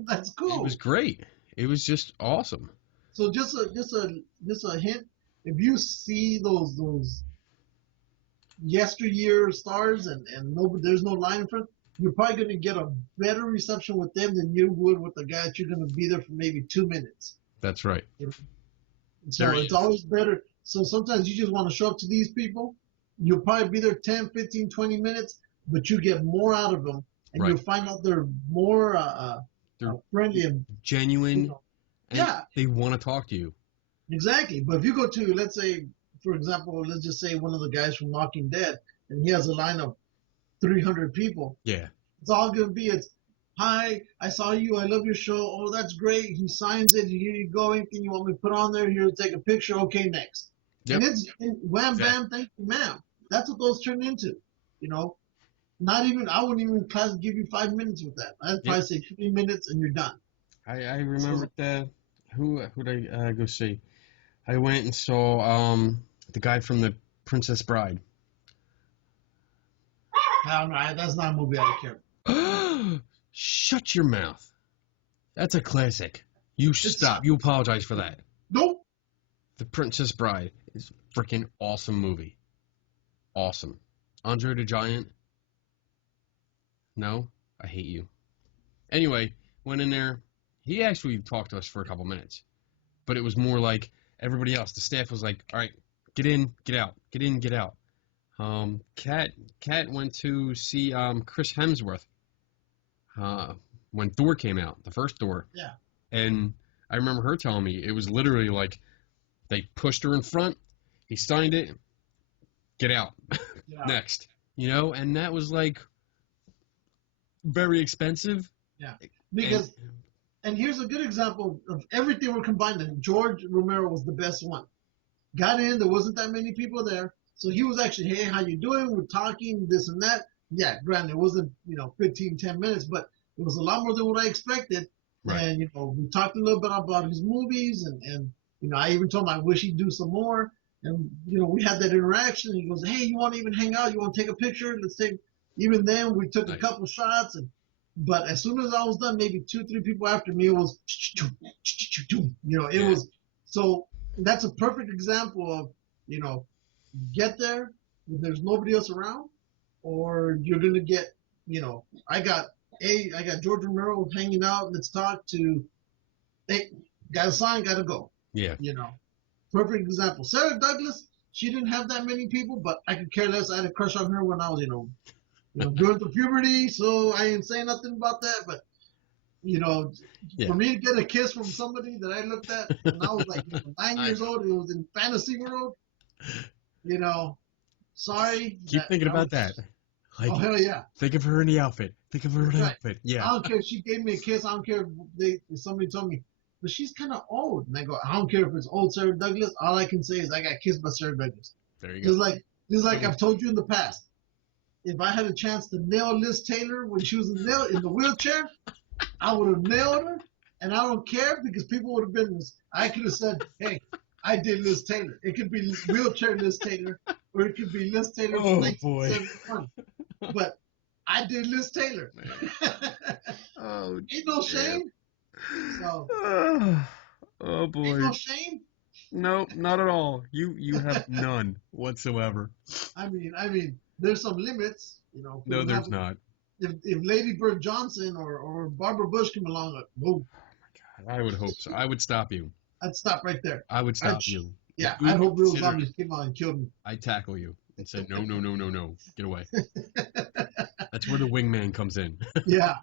that's cool. It was great. It was just awesome. So just a hint. If you see those yesteryear stars and there's no line in front, you're probably going to get a better reception with them than you would with the guy that you're going to be there for maybe 2 minutes. That's right. So it's always better. So sometimes you just want to show up to these people. You'll probably be there 10, 15, 20 minutes, but you get more out of them. And Right. you'll find out they're more They're friendly and genuine, you know, and yeah. they want to talk to you. Exactly. But if you go to, let's say, for example, let's just say one of the guys from Walking Dead, and he has a line of 300 people, Yeah. it's all going to be, hi, I saw you, I love your show, oh, that's great. He signs it, here you go, anything you want me to put on there, here to take a picture, okay, next. Yep. And wham, bam, thank you, ma'am. That's what those turn into, you know. Not even, I wouldn't even give you 5 minutes with that. I'd probably say 3 minutes and you're done. I remember who did I go see? I went and saw the guy from The Princess Bride. No, that's not a movie I care. Shut your mouth. That's a classic. You stop. You apologize for that. Nope. The Princess Bride is a freaking awesome movie. Awesome. Andre the Giant. No, I hate you. Anyway, went in there. He actually talked to us for a couple minutes, but it was more like everybody else. The staff was like, "All right, get in, get out, get in, get out." Kat went to see Chris Hemsworth when Thor came out, the first Thor. Yeah. And I remember her telling me it was literally like they pushed her in front, he signed it, get out, next. You know, and that was like very expensive. Yeah. Because, and here's a good example of everything we're combining. George Romero was the best one. Got in, there wasn't that many people there. So he was actually, hey, how you doing? We're talking, this and that. Yeah, granted, it wasn't, 15, 10 minutes, but it was a lot more than what I expected. Right. And, we talked a little bit about his movies and I even told him I wish he'd do some more. And, we had that interaction. He goes, hey, you want to even hang out? You want to take a picture? Let's take, even then we took a couple shots. But as soon as I was done, maybe 2-3 people after me, it was, it was, so that's a perfect example of, get there when there's nobody else around, or you're gonna get, I got George Romero hanging out. Let's talk to, hey, got a sign, gotta go. Yeah. Perfect example. Sarah Douglas, she didn't have that many people, but I could care less. I had a crush on her when I was, going through puberty, so I ain't saying nothing about that. But for me to get a kiss from somebody that I looked at when I was like 9 years old, it was in Fantasy World. Sorry. Keep thinking about that. Like, oh, hell yeah. Think of her in the outfit. Think of her in the outfit. Yeah. I don't care if she gave me a kiss. I don't care if somebody told me, but she's kind of old. And I go, I don't care if it's old Sarah Douglas. All I can say is I got kissed by Sarah Douglas. There you go. Just like I've told you in the past. If I had a chance to nail Liz Taylor when she was in the wheelchair, I would have nailed her. And I don't care because people would have been, I could have said, hey, I did Liz Taylor. It could be wheelchair Liz Taylor, or it could be Liz Taylor from 1971. But I did Liz Taylor. Oh, ain't no shame. So, oh boy. Ain't no shame. No, not at all. You have none whatsoever. I mean, there's some limits, No, there's not. If Lady Bird Johnson or Barbara Bush come along, whoa. Oh my God, I would hope so. I would stop you. I'd stop right there. I would stop you. Yeah, I hope real zombies came out and killed me. I'd tackle you and say, no, get away. That's where the wingman comes in. Yeah.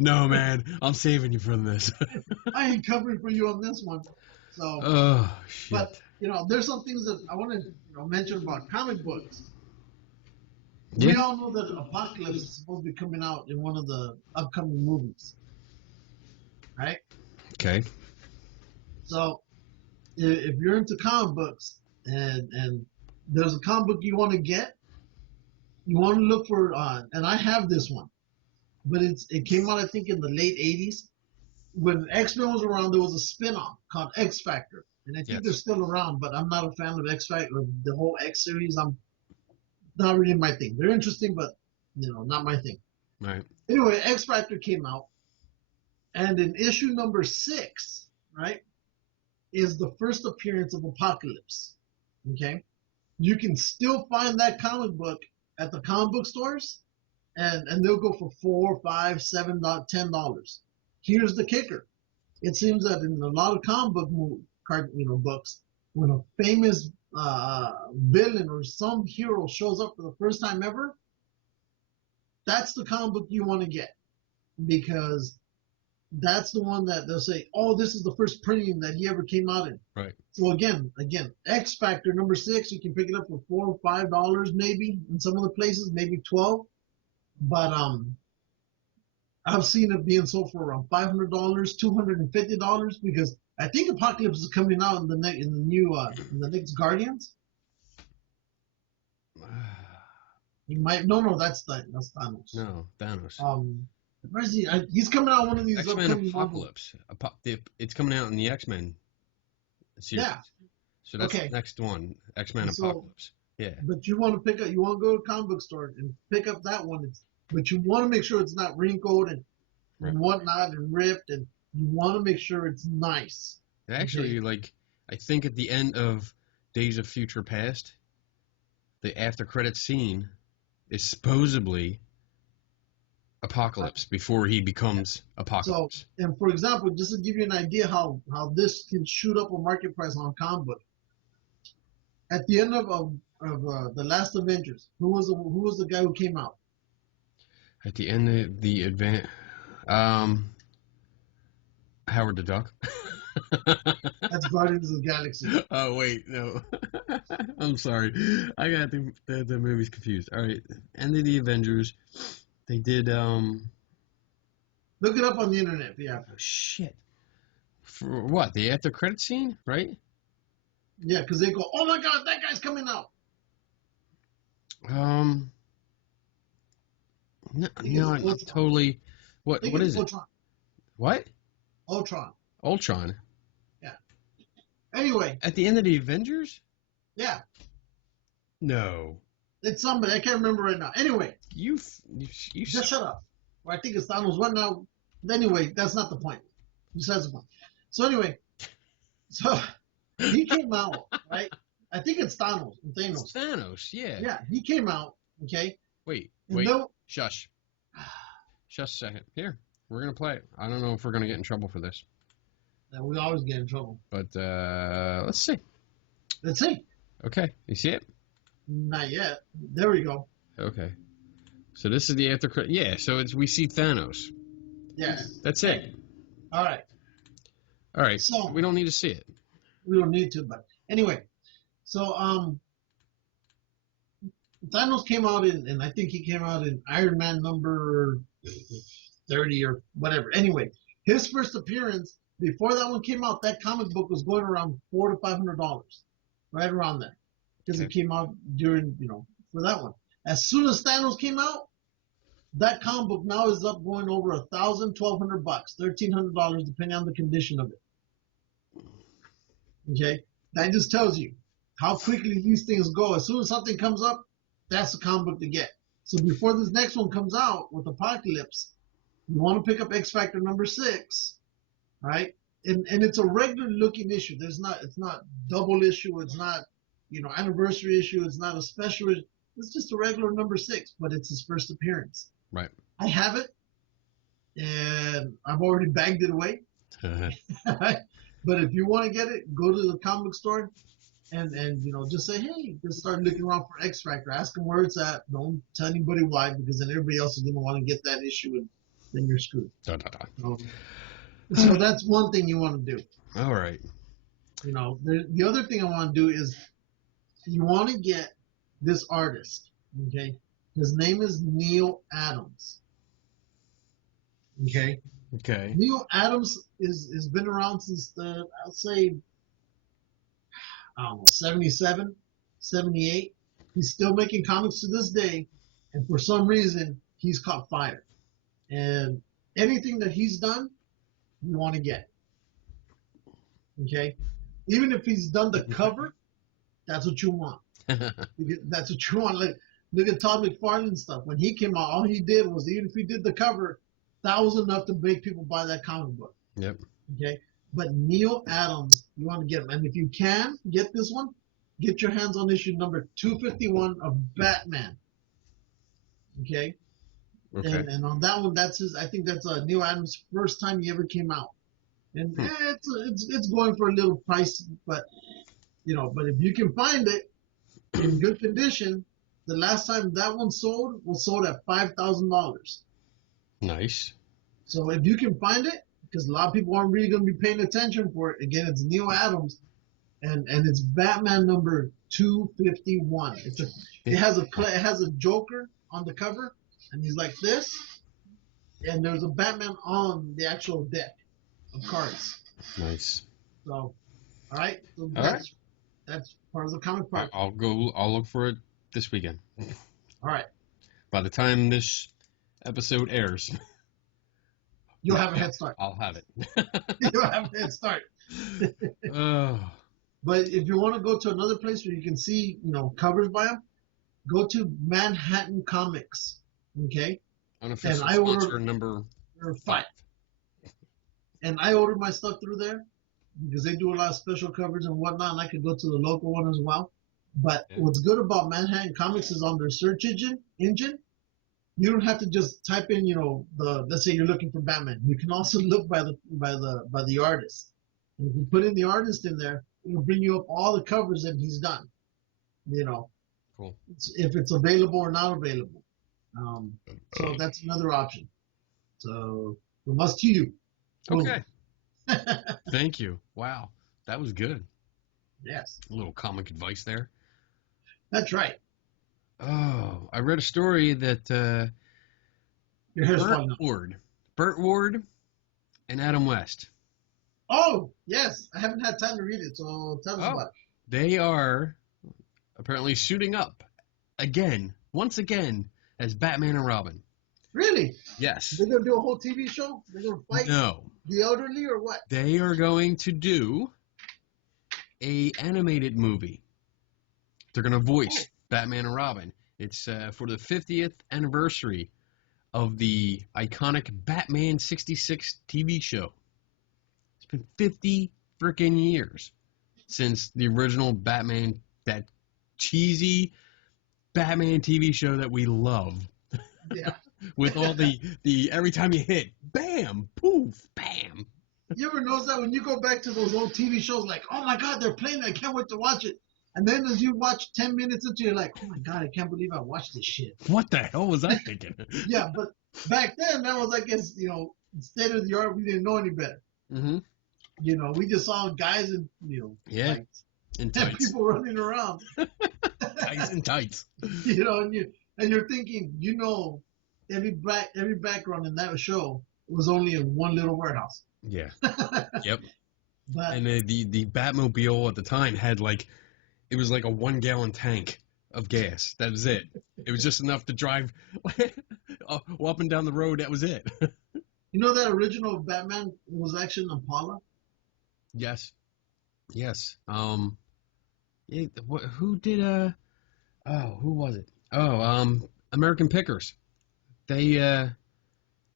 No, man, I'm saving you from this. I ain't covering for you on this one. So. Oh, shit. But, there's some things that I want to mention about comic books. Yeah. We all know that Apocalypse is supposed to be coming out in one of the upcoming movies. Right? Okay. So, if you're into comic books and there's a comic book you want to get, you want to look for, and I have this one, but it came out, I think, in the late 80s. When X-Men was around, there was a spin-off called X Factor. And I think they're still around, but I'm not a fan of X Factor, the whole X series. I'm not really my thing. They're interesting, but, not my thing. Right. Anyway, X Factor came out. And in issue number 6, right, is the first appearance of Apocalypse. Okay? You can still find that comic book at the comic book stores, and they'll go for $4, $5, $7, $10. Here's the kicker. It seems that in a lot of comic book books, when a famous villain or some hero shows up for the first time ever, that's the comic book you want to get, because that's the one that they'll say, oh, this is the first printing that he ever came out in. Right. So again, X Factor number 6, you can pick it up for $4 or $5 maybe in some of the places, maybe 12. But I've seen it being sold for around $500, $250, because I think Apocalypse is coming out in the next Guardians. He might that's Thanos. No, Thanos. Where's he? He's coming out one of these X-Men Apocalypse. It's coming out in the X-Men series. Yeah. So that's the next one, X-Men Apocalypse. Yeah. But you want to go to a comic book store and pick up that one. But you want to make sure it's not wrinkled and whatnot and ripped, and you want to make sure it's nice. Actually, I think at the end of Days of Future Past, the after credits scene is supposedly Apocalypse before he becomes Apocalypse. So, and for example, just to give you an idea how this can shoot up a market price on a comic book. At the end of the last Avengers, who was the guy who came out? At the end of the Howard the Duck. That's Guardians of the Galaxy. Oh wait, no. I'm sorry, I got the movies confused. All right, end of the Avengers. They did. Look it up on the internet. Yeah. Oh, shit. For what? The after credit scene, right? Yeah, because they go, "Oh my God, that guy's coming out." No, I'm totally. What is Ultron. it? What? Ultron. Ultron. Yeah. Anyway. At the end of the Avengers? Yeah. No. It's somebody. I can't remember right now. Anyway. You just shut up. Or I think it's Thanos. What now? Anyway, that's not the point. Besides the point. So anyway. So he came out, right? I think it's Thanos. It's Thanos, yeah. Yeah, he came out, okay? Wait. Shush. Shush a second. Here, we're going to play it. I don't know if we're going to get in trouble for this. Yeah, we always get in trouble. But let's see. Let's see. Okay, you see it? Not yet. There we go. Okay. So this is the after credit. Yeah, so we see Thanos. Yes. That's it. All right. So we don't need to see it. We don't need to, but anyway. So Thanos came out and I think he came out in Iron Man number 30 or whatever. Anyway, his first appearance, before that one came out, that comic book was going around $400 to $500, right around there, because it came out during, for that one. As soon as Thanos came out, that comic book now is up going over $1,000, $1,200, $1,300, depending on the condition of it. Okay, that just tells you how quickly these things go. As soon as something comes up, that's the comic book to get. So before this next one comes out with Apocalypse, you want to pick up X Factor number 6, right? And it's a regular looking issue. It's not double issue. It's not, anniversary issue. It's not a special issue. It's just a regular number 6, but it's his first appearance. Right. I have it, and I've already bagged it away. But if you want to get it, go to the comic store and just say, hey, just start looking around for X Factor. Ask them where it's at. Don't tell anybody why, because then everybody else is going to want to get that issue, and then you're screwed. So that's one thing you want to do. All right. The other thing I want to do is you want to get this artist, okay? His name is Neil Adams. Okay? Okay. Neil Adams has been around since I'll say, 77, 78. He's still making comics to this day, and for some reason, he's caught fire. And anything that he's done, you want to get. Okay? Even if he's done the cover, that's what you want. That's what you want. Look at Todd McFarlane stuff. When he came out, all he did was, even if he did the cover, that was enough to make people buy that comic book. Yep. Okay, but Neil Adams, you want to get him, and if you can get this one, get your hands on issue number 251 of Batman. Okay. Okay. And on that one, that's his. I think that's Neil Adams' first time he ever came out, and it's going for a little price, but but if you can find it in good condition, the last time that one sold was sold at $5,000. Nice. So if you can find it, because a lot of people aren't really going to be paying attention for it. Again, it's Neil Adams, and it's Batman number 251. It has a Joker on the cover, and he's like this, and there's a Batman on the actual deck of cards. Nice. So, all right. So right. That's part of the comic part. I'll look for it this weekend. All right. By the time this episode airs, you'll have a head start. I'll have it. You'll have a head start. But if you want to go to another place where you can see, covers by them, go to Manhattan Comics. Okay. Unofficial sponsor number 5. And I ordered my stuff through there because they do a lot of special covers and whatnot, and I could go to the local one as well. But what's good about Manhattan Comics is on their search engine, you don't have to just type in, let's say you're looking for Batman. You can also look by the artist. And if you put in the artist in there, it'll bring you up all the covers that he's done. Cool. If it's available or not available. So that's another option. So from us to you. Okay. Thank you. Wow, that was good. Yes. A little comic advice there. That's right. Oh, I read a story that Burt Ward and Adam West. Oh, yes. I haven't had time to read it, so tell us about it. They are apparently suiting up once again, as Batman and Robin. Really? Yes. They're going to do a whole TV show? They're going to fight the elderly or what? They are going to do a animated movie. They're going to voice Batman and Robin. It's for the 50th anniversary of the iconic Batman 66 TV show. It's been 50 freaking years since the original Batman, that cheesy Batman TV show that we love. Yeah. With all the every time you hit, bam, poof, bam. You ever notice that when you go back to those old TV shows, like, oh my God, they're playing it, I can't wait to watch it. And then as you watch 10 minutes into it, you're like, oh my God, I can't believe I watched this shit. What the hell was I thinking? Yeah, but back then, that was, I guess, state of the art. We didn't know any better. Mm-hmm. We just saw guys in, in tights. And people running around. Guys in tights. And you're thinking, every background in that show was only in one little warehouse. Yeah. Yep. But, and the Batmobile at the time had it was like a 1-gallon tank of gas. That was it. It was just enough to drive up and down the road. That was it. That original Batman was actually an Impala? Yes. Yes. Who did who was it? American Pickers. They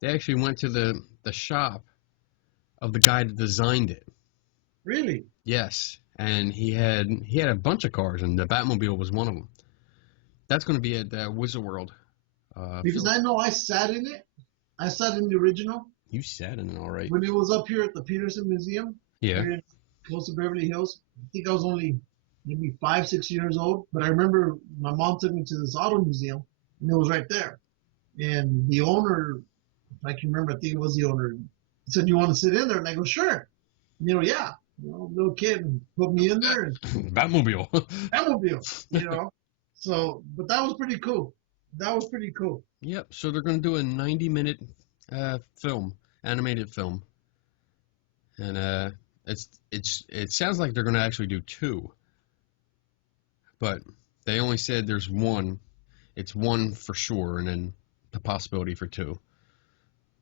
actually went to the shop of the guy that designed it. Really? Yes, and he had a bunch of cars, and the Batmobile was one of them. That's going to be at Wizard World. Because I know I sat in it. I sat in the original. You sat in it, all right. When it was up here at the Peterson Museum. Yeah. Here close to Beverly Hills. I think I was only maybe 5-6 years old, but I remember my mom took me to this auto museum, and it was right there. And the owner, if I can remember, I think it was the owner, said, "You want to sit in there?" And I go, "Sure." Yeah. Little kid, and put me in there. And Batmobile. Batmobile, So, but that was pretty cool. Yep. So they're going to do a 90-minute film, animated film, and it sounds like they're going to actually do 2, but they only said there's 1. It's 1 for sure, and then the possibility for 2.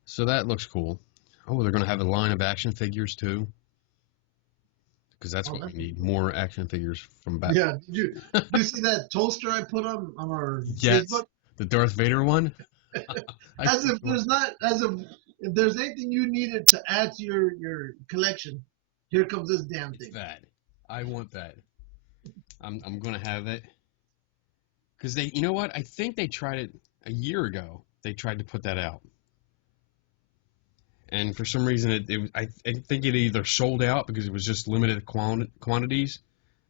So that looks cool. Oh, they're going to have a line of action figures too. Because that's what we need, more action figures from Batman. Yeah, did you see that toaster I put on our yes, Facebook? The Darth Vader one? As if if there's anything you needed to add to your collection, here comes this damn thing. It's that. I want that. I'm gonna have it. Because they, you know what? I think they tried it a year ago. They tried to put that out, and for some reason, I think it either sold out because it was just limited quantities.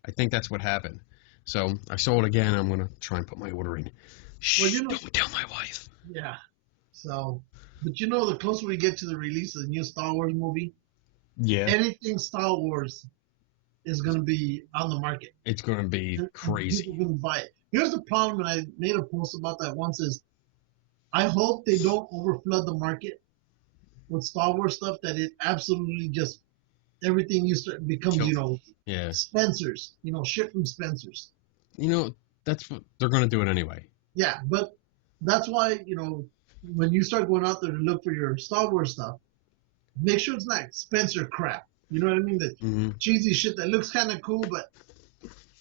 I think that's what happened. So I saw it again. I'm gonna try and put my order in. Shh! Well, Don't tell my wife. Yeah. So, but you know, the closer we get to the release of the new Star Wars movie, Yeah, anything Star Wars is going to be on the market. it's gonna be crazy. People can buy it. Here's the problem, and I made a post about that once, is I hope they don't overflood the market with Star Wars stuff that it absolutely just, everything you start becomes, Kills. you know, Yeah, Spencer's, you know, shit from Spencer's. you know that's what they're gonna do it anyway. Yeah, but that's why, you know, when you start going out there to look for your Star Wars stuff, make sure it's not Spencer crap. You know what I mean? The cheesy shit that looks kind of cool, but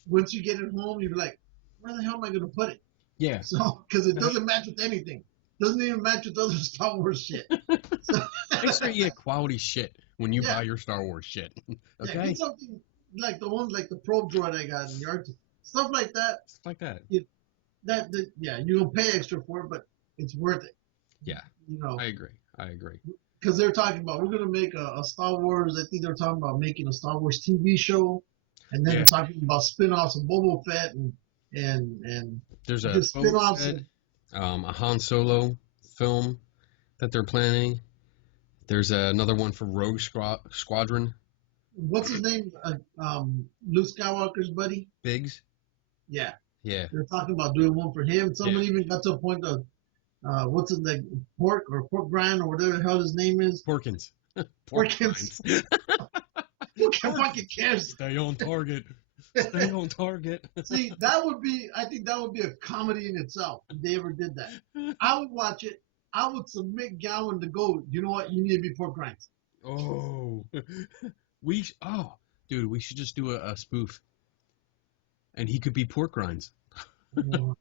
once you get it home, you're like, where the hell am I going to put it? Yeah. So, because it doesn't match with anything. Doesn't even match with other Star Wars shit. So, Make sure you get quality shit when you buy your Star Wars shit. Okay? Yeah, get something like the ones like the probe droid I got in the art. Stuff like that. Stuff like that. Yeah, you're going to pay extra for it, but it's worth it. Yeah. You know. I agree. Because they're talking about, we're going to make a Star Wars, I think they're talking about making a Star Wars TV show, and then they're talking about spin-offs of Boba Fett and there's a spin-offs. a Han Solo film that they're planning. There's another one for Rogue Squadron. What's his name? Luke Skywalker's buddy? Biggs? Yeah. Yeah. They're talking about doing one for him. Someone even got to a point of, what's it, like Pork Grind or whatever the hell his name is? Porkins. Porkins. Who fucking cares? Stay on target. Stay on target. See, I think that would be a comedy in itself if they ever did that. I would watch it. I would submit Gowan to go, you know what, you need to be Pork Rinds. Oh. Dude, we should just do a spoof. And he could be Pork Rinds. But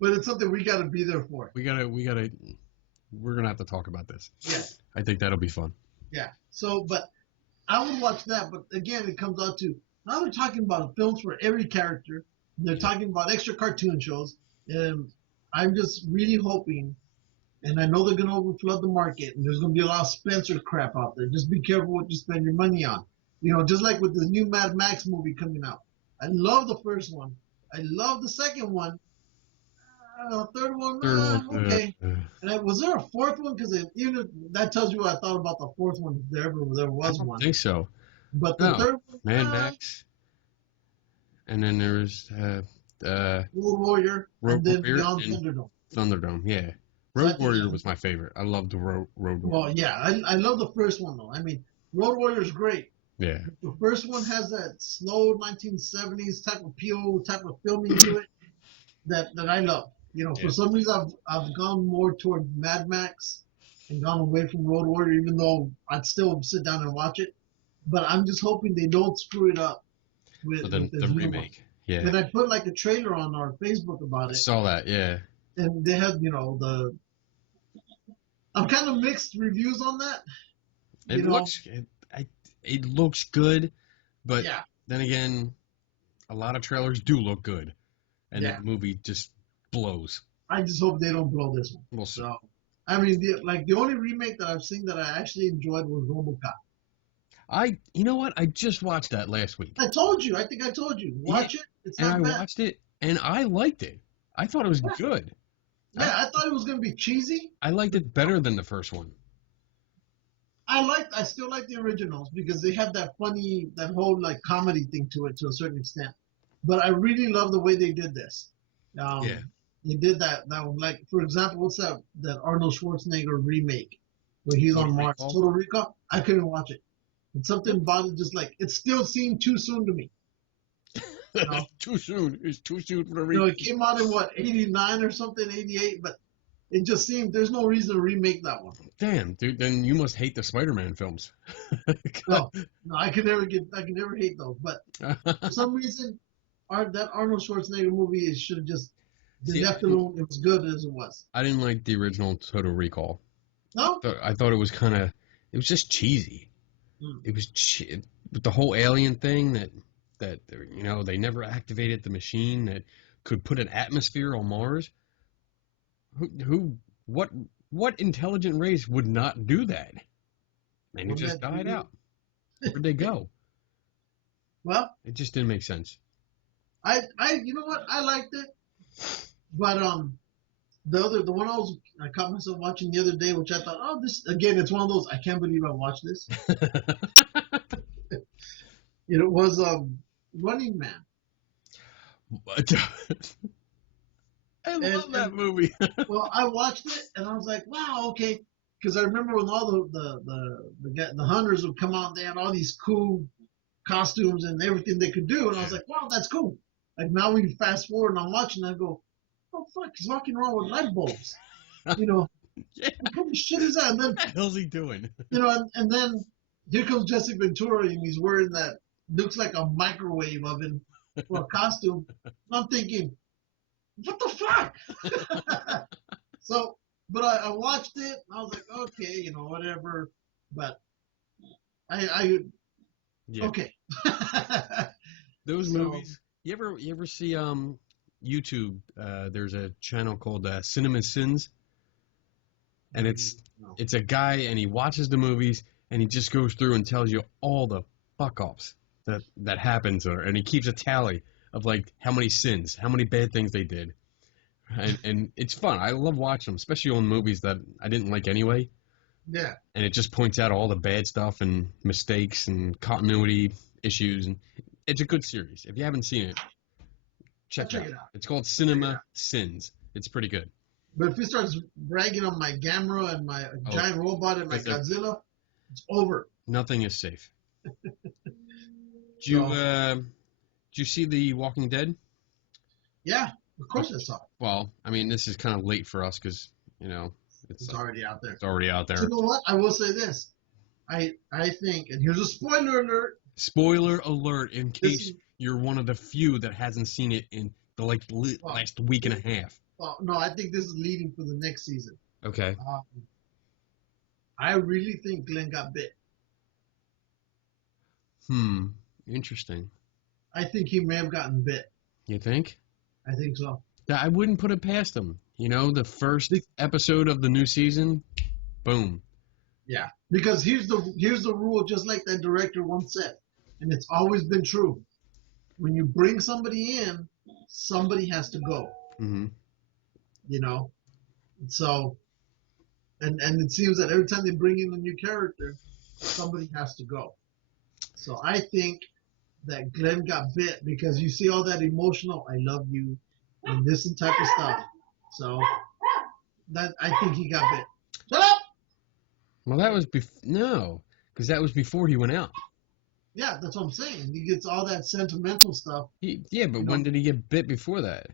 it's something we got to be there for. We're going to have to talk about this. Yeah. I think that'll be fun. Yeah. So, but I would watch that. But again, it comes out to, now they're talking about films for every character. They're talking about extra cartoon shows. And I'm just really hoping, and I know they're going to overflood the market, and there's going to be a lot of Spencer crap out there. Just be careful what you spend your money on. You know, just like with the new Mad Max movie coming out. I love the first one. I love the second one. Third one, okay. And was there a fourth one? Because even that tells you what I thought about the fourth one, if there was one. I think so. But the third one, Mad Max. And then there's Road Warrior, and then Beyond Thunderdome. Thunderdome, yeah. Road Warrior was my favorite. I loved the Road Warrior. Well, yeah, I love the first one though. I mean, Road Warrior is great. Yeah. The first one has that slow 1970s type of type of filming to it that I love. You know, for some reason I've gone more toward Mad Max and gone away from Road Warrior, even though I'd still sit down and watch it. But I'm just hoping they don't screw it up with the remake. Yeah. And I put like a trailer on our Facebook about it. I saw that, yeah. And they had, you know, I'm kind of mixed reviews on that. It looks good, but then again, a lot of trailers do look good, and that movie just blows. I just hope they don't blow this one. We'll see. So, I mean, the only remake that I've seen that I actually enjoyed was RoboCop. You know what? I just watched that last week. I told you. I think I told you. Watch it. It's not bad. I watched it, and I liked it. I thought it was good. Yeah, I thought it was going to be cheesy. I liked it better than the first one. I still like the originals because they have that whole like comedy thing to it to a certain extent. But I really love the way they did this. They did that one, like, for example, what's that Arnold Schwarzenegger remake where he's on Mars? Total Recall? I couldn't watch it. And something about it just like, it still seemed too soon to me. You know? Too soon. It's too soon for the remake. You know, it came out in, 89 or something, 88, but it just seemed there's no reason to remake that one. Damn, dude, then you must hate the Spider-Man films. No, I can never hate those. But for some reason, that Arnold Schwarzenegger movie should have just been left alone. It was good as it was. I didn't like the original Total Recall. No. I thought it was kind of, it was just cheesy. It was with the whole alien thing that they never activated the machine that could put an atmosphere on Mars. What intelligent race would not do that? And it just died out. Where'd they go? Well, it just didn't make sense. You know what? I liked it, but the one I caught myself watching the other day, which I thought, oh, this again, it's one of those I can't believe I watched this. It was Running Man. I love that movie. Well, I watched it and I was like, wow, okay, because I remember when all the hunters would come out, they had all these cool costumes and everything they could do, and I was like, wow, that's cool. Like now we fast forward and I'm watching, and I go, oh fuck, he's walking around with light bulbs. Yeah. What kind of shit is that? And then, what the hell's he doing? And then here comes Jesse Ventura, and he's wearing that looks like a microwave oven for a costume. And I'm thinking, what the fuck? So, but I watched it, and I was like, okay, whatever. But okay. Those movies. You ever see YouTube? There's a channel called Cinema Sins, and it's a guy, and he watches the movies, and he just goes through and tells you all the fuck ups that happens, and he keeps a tally of like how many sins, how many bad things they did, and it's fun. I love watching them, especially on movies that I didn't like anyway. Yeah. And it just points out all the bad stuff and mistakes and continuity issues, and it's a good series. If you haven't seen it, check it out. It's called Cinema Sins. It's pretty good. But if he starts bragging on my Gamera and my giant robot and my Godzilla, it's over. Nothing is safe. Did you see The Walking Dead? Yeah, of course I saw it. Well, I mean, this is kind of late for us because, it's already out there. It's already out there. So you know what? I will say this. I think, and here's a spoiler alert. Spoiler alert in case you're one of the few that hasn't seen it in the last week and a half. Well, no, I think this is leading for the next season. Okay. I really think Glenn got bit. Interesting. I think he may have gotten bit. You think? I think so. I wouldn't put it past him. The first episode of the new season, boom. Yeah, because here's the rule, just like that director once said, and it's always been true. When you bring somebody in, somebody has to go. Mm-hmm. So, and it seems that every time they bring in a new character, somebody has to go. So I think that Glenn got bit because you see all that emotional, I love you, and this and type of stuff. So that I think he got bit. Shut up! Well, that was because that was before he went out. Yeah, that's what I'm saying. He gets all that sentimental stuff. But when did he get bit before that?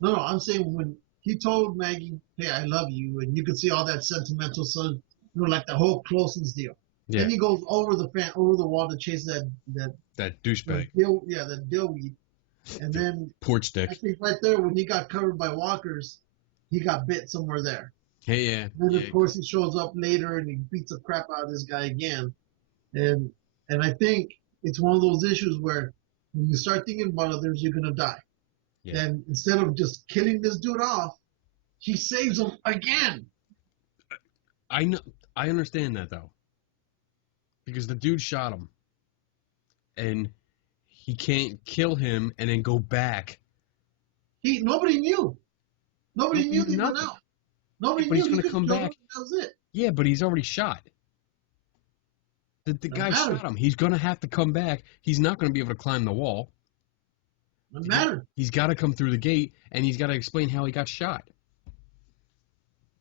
No, I'm saying when he told Maggie, hey, I love you, and you could see all that sentimental stuff, like the whole closeness deal. Yeah. Then he goes over the wall to chase that douchebag. That dillweed. And then porch stick. I think right there when he got covered by walkers, he got bit somewhere there. Hey, yeah. Then of course he shows up later and he beats the crap out of this guy again. And I think it's one of those issues where when you start thinking about others, you're gonna die. Yeah. And instead of just killing this dude off, he saves him again. I know. I understand that though. Because the dude shot him. And he can't kill him and then go back. Nobody knew. Nobody knew he went out. Nobody knew he's going to come back. That was it. Yeah, but he's already shot. The guy shot him. He's going to have to come back. He's not going to be able to climb the wall. Doesn't matter. He's got to come through the gate, and he's got to explain how he got shot.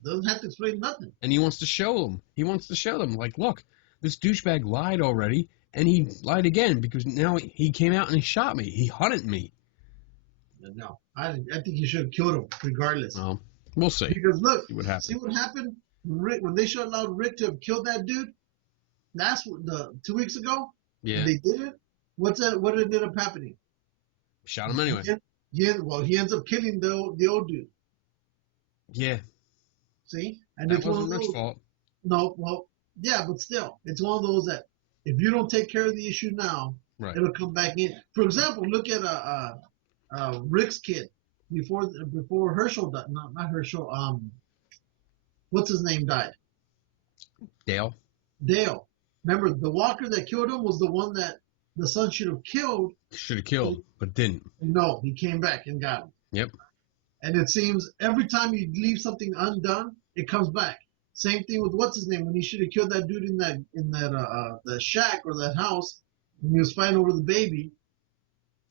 Doesn't have to explain nothing. And he wants to show them. He wants to show them, like, look, this douchebag lied already, and he lied again because now he came out and he shot me. He hunted me. No, I think he should have killed him regardless. Well, we'll see. Because look, see what happened when they allowed Rick to have killed that dude. 2 weeks ago. Yeah. They did it. What ended up happening? Shot him anyway. He ends up killing the old dude. Yeah. See, and that wasn't Rick's fault. No, well, yeah, but still, it's one of those that if you don't take care of the issue now, Right. it'll come back in. For example, look at Rick's kid before Herschel died. Not Herschel. What's his name died? Dale. Dale. Remember, the walker that killed him was the one that the son should have killed. Should have killed, but didn't. No, he came back and got him. Yep. And it seems every time you leave something undone, it comes back. Same thing with what's his name when he should have killed that dude in that shack or that house when he was fighting over the baby.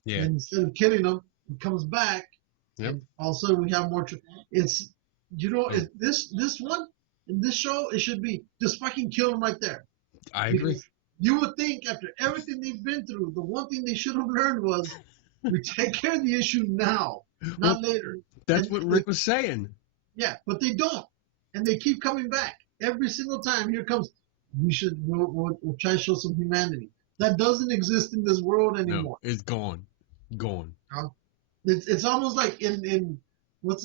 Yeah. And instead of killing him, he comes back. Yep. And all of a sudden we have more. It's this one in this show it should be just fucking kill him right there. I agree. Because you would think after everything they've been through, the one thing they should have learned was we take care of the issue now, not later. That's what Rick was saying. Yeah, but they don't, and they keep coming back every single time. Here comes, we'll try to show some humanity that doesn't exist in this world anymore. No, it's gone. It's almost like in what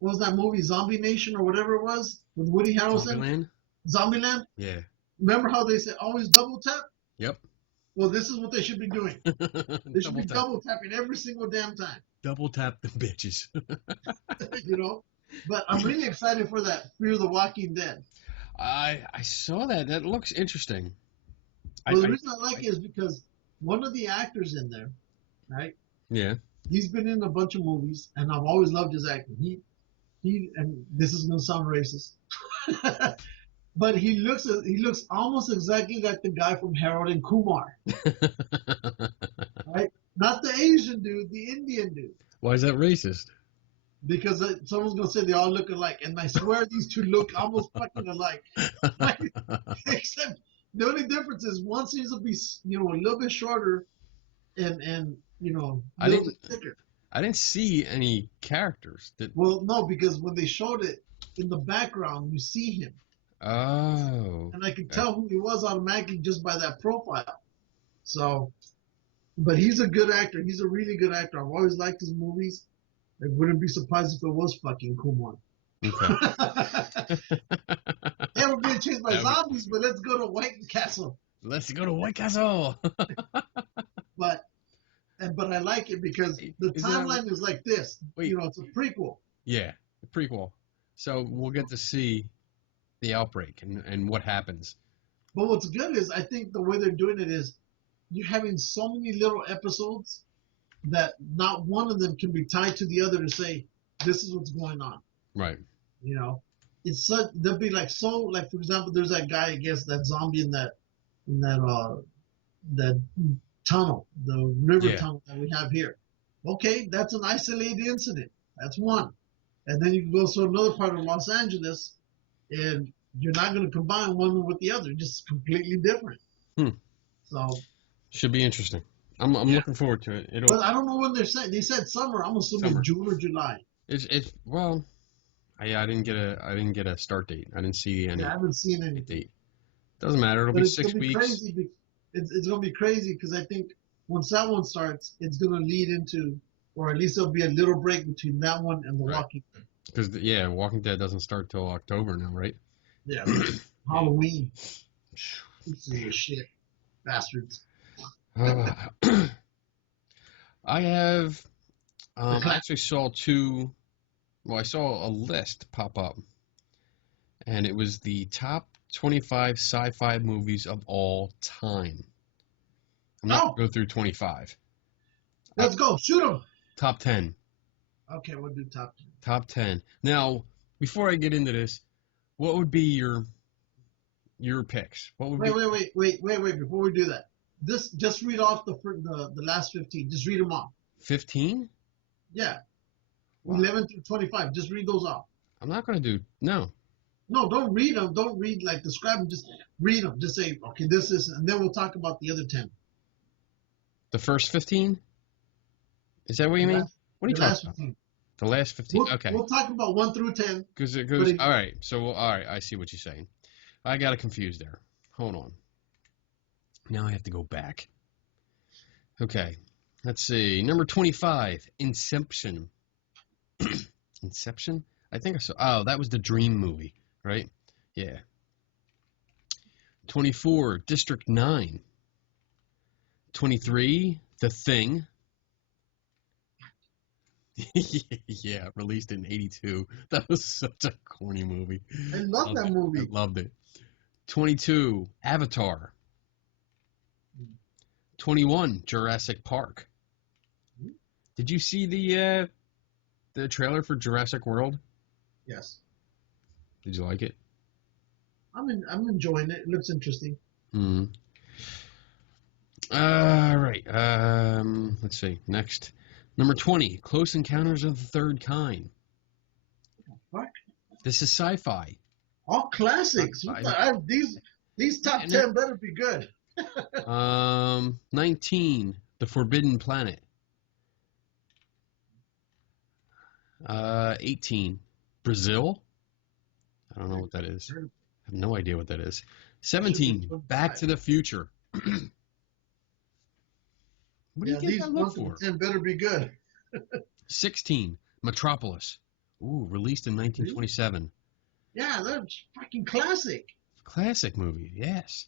was that movie Zombie Nation or whatever it was with Woody Harrelson? Zombieland. Yeah. Remember how they said always double tap? Yep. Well, this is what they should be doing. They should be double tapping every single damn time. Double tap the bitches. You know? But I'm really excited for that Fear the Walking Dead. I saw that. That looks interesting. Well, the reason I like it is because one of the actors in there, right? Yeah. He's been in a bunch of movies, and I've always loved his acting. He and this is going to sound racist. But he looks almost exactly like the guy from Harold and Kumar. Right? Not the Asian dude, the Indian dude. Why is that racist? Because someone's going to say they all look alike. And I swear these two look almost fucking alike. Except the only difference is one seems to be, a little bit shorter and a little bit thicker. I didn't see any characters. Well, no, because when they showed it in the background, you see him. Oh. And I could tell who he was automatically just by that profile. So, but he's a good actor. He's a really good actor. I've always liked his movies. I wouldn't be surprised if it was fucking Kumar. Okay. Yeah, we're being chased by zombies, but let's go to White Castle. Let's go to White Castle. But I like it because the timeline is like this. Wait. It's a prequel. Yeah, a prequel. So we'll get to see the outbreak and what happens. But what's good is I think the way they're doing it is you're having so many little episodes that not one of them can be tied to the other to say this is what's going on. Right. It's such they'll be like for example, there's that guy I guess that zombie in that tunnel, the river tunnel that we have here. Okay, that's an isolated incident. That's one. And then you can go to another part of Los Angeles and you're not going to combine one with the other, just completely different. So should be interesting. I'm looking forward to it. But I don't know when they're saying. They said summer. I'm assuming June or July. It's well, I didn't get a start date. I didn't see any. Yeah, I haven't seen any date. Doesn't matter. It'll be 6 weeks. It's going to be crazy because I think once that one starts, it's going to lead into, or at least there'll be a little break between that one and the Walking Dead. Because Walking Dead doesn't start till October now, right? Yeah, Halloween. This is shit, bastards. I have. I actually saw two. Well, I saw a list pop up, and it was the top 25 sci-fi movies of all time. I'm not going to go through 25. Let's go. Shoot them. Top 10. Okay, we'll do top 10. Top 10. Now, before I get into this, what would be your picks? What would wait. Before we do that, just read off the last 15. Just read them off. 15? Yeah. Wow. 11 through 25. Just read those off. I'm not going to do. No, don't read them. Don't read, describe them. Just read them. Just say, okay, this is, and then we'll talk about the other 10. The first 15? Is that what you mean? What are you talking about? 15. The last 15? Okay. We'll talk about 1 through 10. Because it goes, all right. So, all right, I see what you're saying. I got it confused there. Hold on. Now I have to go back. Okay. Let's see. Number 25, Inception. Inception? I think I saw. Oh, that was the Dream movie, right? Yeah. 24, District 9. 23, The Thing. Yeah, released in 82. That was such a corny movie. I love that movie. I loved it. 22, Avatar. 21, Jurassic Park. Did you see the trailer for Jurassic World? Yes. Did you like it? I'm enjoying it. It looks interesting. Mm. All right. Let's see. Next. Number 20, Close Encounters of the Third Kind. What? This is sci-fi. All classics. These top 10 better be good. 19, The Forbidden Planet. 18, Brazil. I don't know what that is. I have no idea what that is. 17, Back to the Future. What do you get that look for? 10 better be good. 16, Metropolis. Ooh, released in 1927. Yeah, that's fucking classic. Classic movie, yes.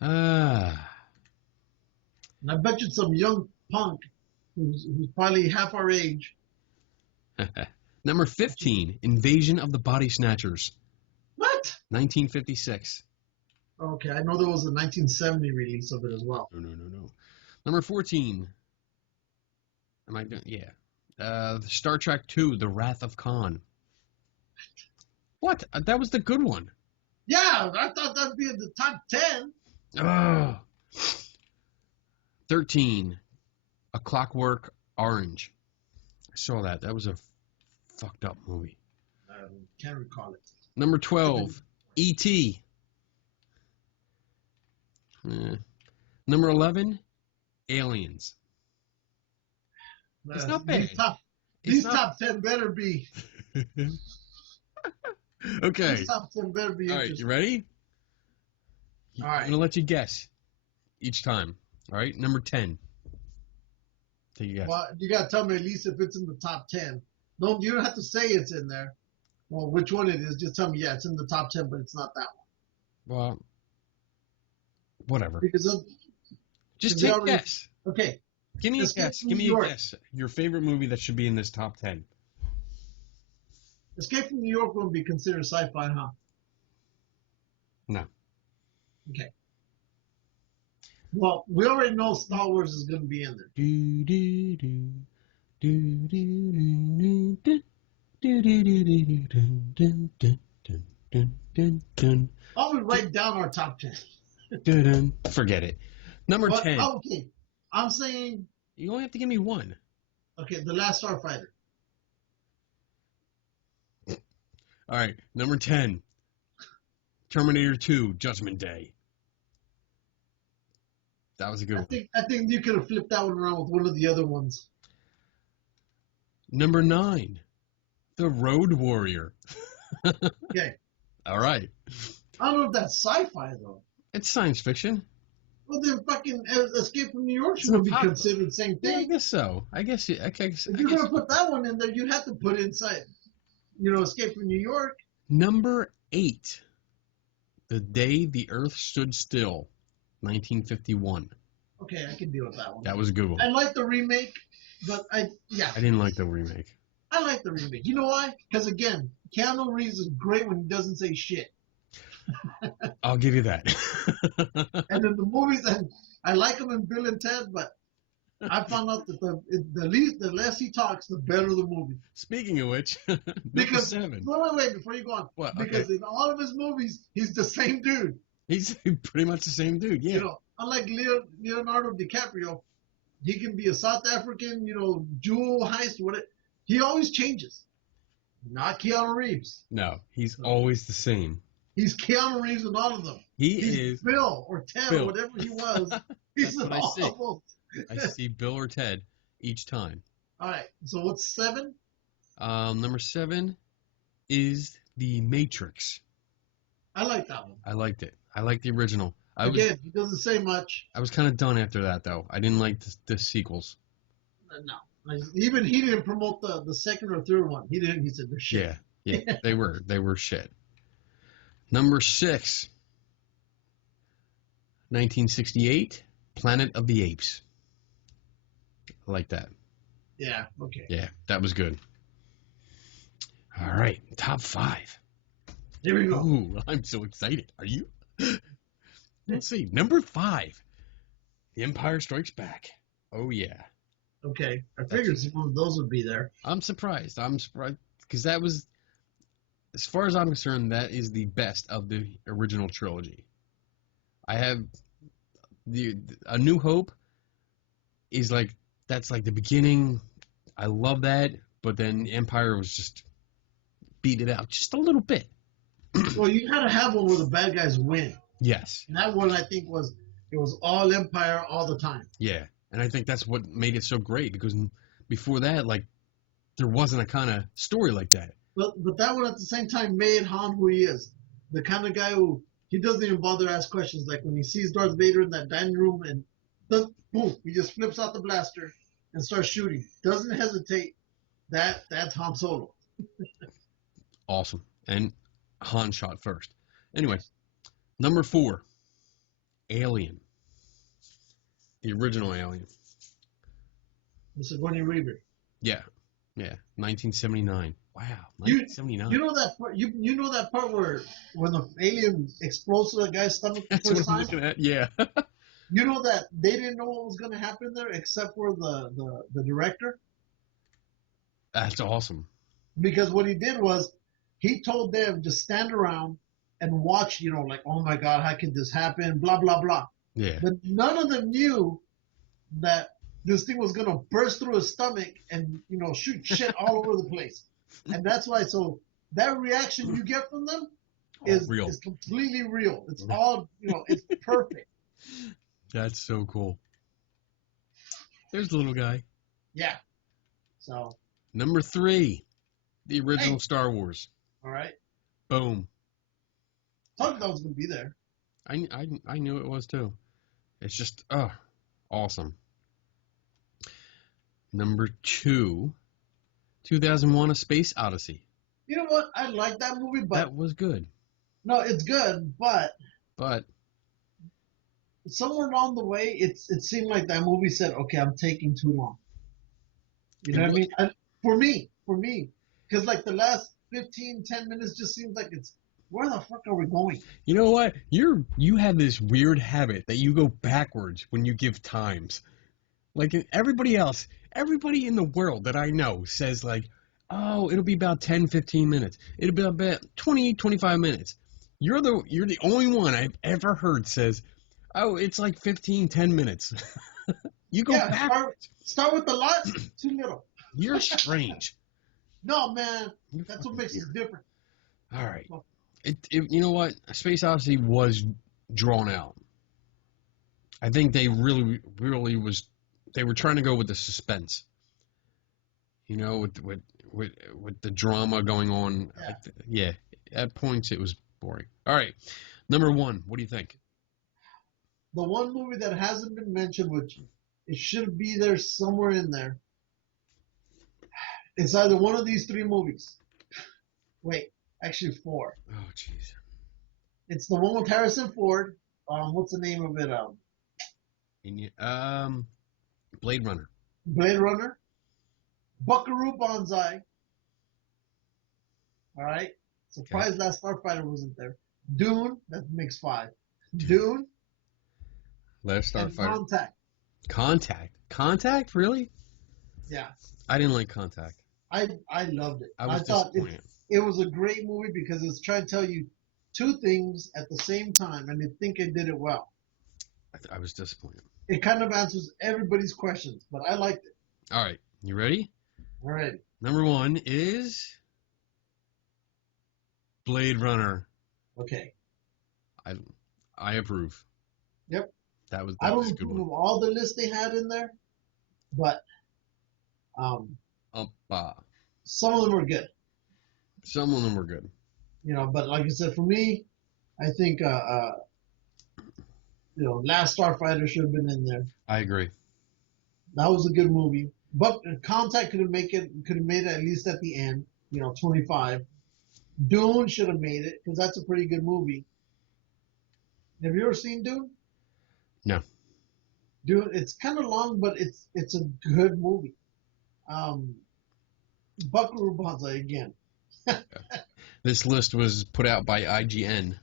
And I bet you some young punk who's probably half our age. Number 15, Invasion of the Body Snatchers. What? 1956. Okay, I know there was a 1970 release of it as well. No. Number 14. Am I doing? Yeah. Star Trek II, The Wrath of Khan. What? That was the good one. Yeah, I thought that'd be in the top 10. Oh. 13, A Clockwork Orange. I saw that. That was a fucked up movie. Can't recall it. Number 12, E.T. Number 11, Aliens. It's not bad. These top 10 better be. Okay. These top 10 better be. All right, you ready? All right. I'm going to let you guess each time. All right, number 10. Take a guess. Well, you got to tell me at least if it's in the top 10. You don't have to say it's in there. Well, which one it is. Just tell me, yeah, it's in the top 10, but it's not that one. Well, whatever. Because just take a guess. Okay. Give me a guess. Give me a guess. Your favorite movie that should be in this top 10. Escape from New York wouldn't be considered sci-fi, huh? No. Okay. Well, we already know Star Wars is going to be in there. I would write down our top 10. Forget it. Number 10. Okay. I'm saying... You only have to give me one. Okay, The Last Starfighter. All right, number 10. Terminator 2, Judgment Day. That was a good one. I think you could have flipped that one around with one of the other ones. Number 9, The Road Warrior. Okay. All right. I don't know if that's sci-fi, though. It's science fiction. Well, then fucking Escape from New York should be considered the same thing. Yeah, I guess so. If you're going to put that one in there, you have to put inside, Escape from New York. Number 8, The Day the Earth Stood Still, 1951. Okay, I can deal with that one. That was a good one. I like the remake, but I didn't like the remake. I like the remake. You know why? Because, again, Keanu Reeves is great when he doesn't say shit. I'll give you that. And in the movies, I like him in Bill and Ted, but I found out that the less he talks, the better the movie. Speaking of which, because 7. Wait, before you go on. What? Because in all of his movies, he's the same dude. He's pretty much the same dude, yeah. Unlike Leonardo DiCaprio, he can be a South African, jewel heist, whatever. He always changes. Not Keanu Reeves. No, he's always the same. He's Keanu Reeves in all of them. He's Bill or Ted or whatever he was. He's what all of them. I see Bill or Ted each time. All right. So what's 7? Number 7 is The Matrix. I like that one. I liked it. I liked the original. Again, he doesn't say much. I was kind of done after that, though. I didn't like the sequels. No. Even he didn't promote the second or third one. He didn't. He said they're shit. Yeah. They were shit. Number 6, 1968, Planet of the Apes. I like that. Yeah. Okay. Yeah, that was good. All right, top 5. Here we go. Ooh, I'm so excited. Are you? Let's see. Number 5, The Empire Strikes Back. Oh, yeah. Okay. I figured some of those would be there. I'm surprised. Because that was, as far as I'm concerned, that is the best of the original trilogy. I have A New Hope is that's like the beginning. I love that, but then Empire was just beat it out just a little bit. Well, you gotta have one where the bad guys win. Yes. And that one I think was all Empire all the time. Yeah, and I think that's what made it so great, because before that, there wasn't a kind of story like that. But that one at the same time made Han who he is. The kind of guy who he doesn't even bother to ask questions. Like when he sees Darth Vader in that dining room and boom, he just flips out the blaster and starts shooting. Doesn't hesitate. That's Han Solo. Awesome. And Han shot first. Anyway, number 4, Alien. The original Alien. This is Sigourney Weaver. Yeah. 1979. Wow, 1979. You know that part, you know that part where when the alien explodes to that guy's stomach the That's first what I'm time? looking at. Yeah. You know that they didn't know what was going to happen there except for the director? That's awesome. Because what he did was he told them to stand around and watch, like, oh my God, how could this happen? Blah, blah, blah. Yeah. But none of them knew that this thing was going to burst through his stomach and, shoot shit all over the place. And that's why, so that reaction you get from them is completely real. It's all, it's perfect. That's so cool. There's the little guy. Yeah. So. Number 3, the original Star Wars. All right. Boom. Thought that was going to be there. I knew it was too. It's just, awesome. Number 2, 2001: A Space Odyssey. You know what? I like that movie, but that was good. No, it's good, but somewhere along the way, it seemed like that movie said, "Okay, I'm taking too long." You know what I mean? For me, because the last 10 minutes just seems like it's, where the fuck are we going? You know what? You have this weird habit that you go backwards when you give times. Everybody in the world that I know says oh, it'll be about 10, 15 minutes. It'll be about 20, 25 minutes. You're the only one I've ever heard says, oh, it's 15, 10 minutes. You go backwards. Start with a lot, too little. You're strange. No, man. That's what makes it different. All right. You know what? Space Odyssey was drawn out. I think they really they were trying to go with the suspense. With the drama going on. Yeah. At points it was boring. All right. Number 1, what do you think? The one movie that hasn't been mentioned, which it should be there somewhere in there. It's either one of these 3 movies. Wait, actually 4. Oh, jeez. It's the one with Harrison Ford. What's the name of it? Blade Runner. Blade Runner. Buckaroo Banzai. All right. Surprised Last Starfighter wasn't there. Dune. That makes 5. Dune. Last Starfighter. And Contact. Contact? Really? Yeah. I didn't like Contact. I loved it. I thought it was a great movie because it's trying to tell you 2 things at the same time, and I think it did it well. I was disappointed. It kind of answers everybody's questions, but I liked it. All right. You ready? All right. Number 1 is Blade Runner. Okay. I approve. Yep. That was I don't a good approve one. of all the lists they had in there, but some of them were good. Some of them were good. But like I said, for me, I think Last Starfighter should have been in there. I agree. That was a good movie. But Contact could have made it at least at the end, 25. Dune should have made it because that's a pretty good movie. Have you ever seen Dune? No. Dune, it's kind of long, but it's a good movie. Buckaroo Banzai again. This list was put out by IGN.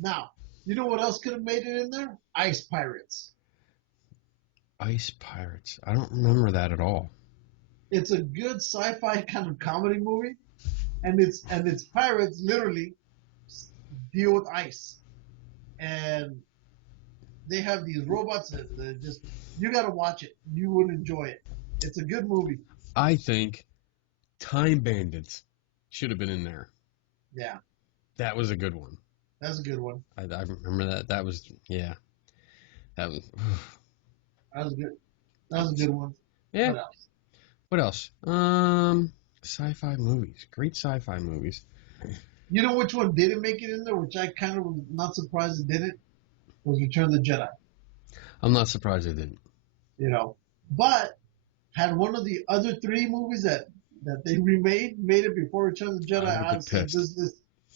Now, you know what else could have made it in there? Ice Pirates. Ice Pirates. I don't remember that at all. It's a good sci-fi kind of comedy movie, and it's pirates literally deal with ice, and they have these robots that just you got to watch it. You would enjoy it. It's a good movie. I think Time Bandits should have been in there. Yeah, That was a good one. that's a good one. I remember that. That was, yeah. That was, That was good. That was a good one. yeah. What else? What else? Sci-fi movies. Great sci-fi movies. You know which one didn't make it in there, which I kind of was not surprised it didn't, was Return of the Jedi. I'm not surprised it didn't. You know, but had one of the other three movies that they made it before Return of the Jedi, I would I'd be say pissed.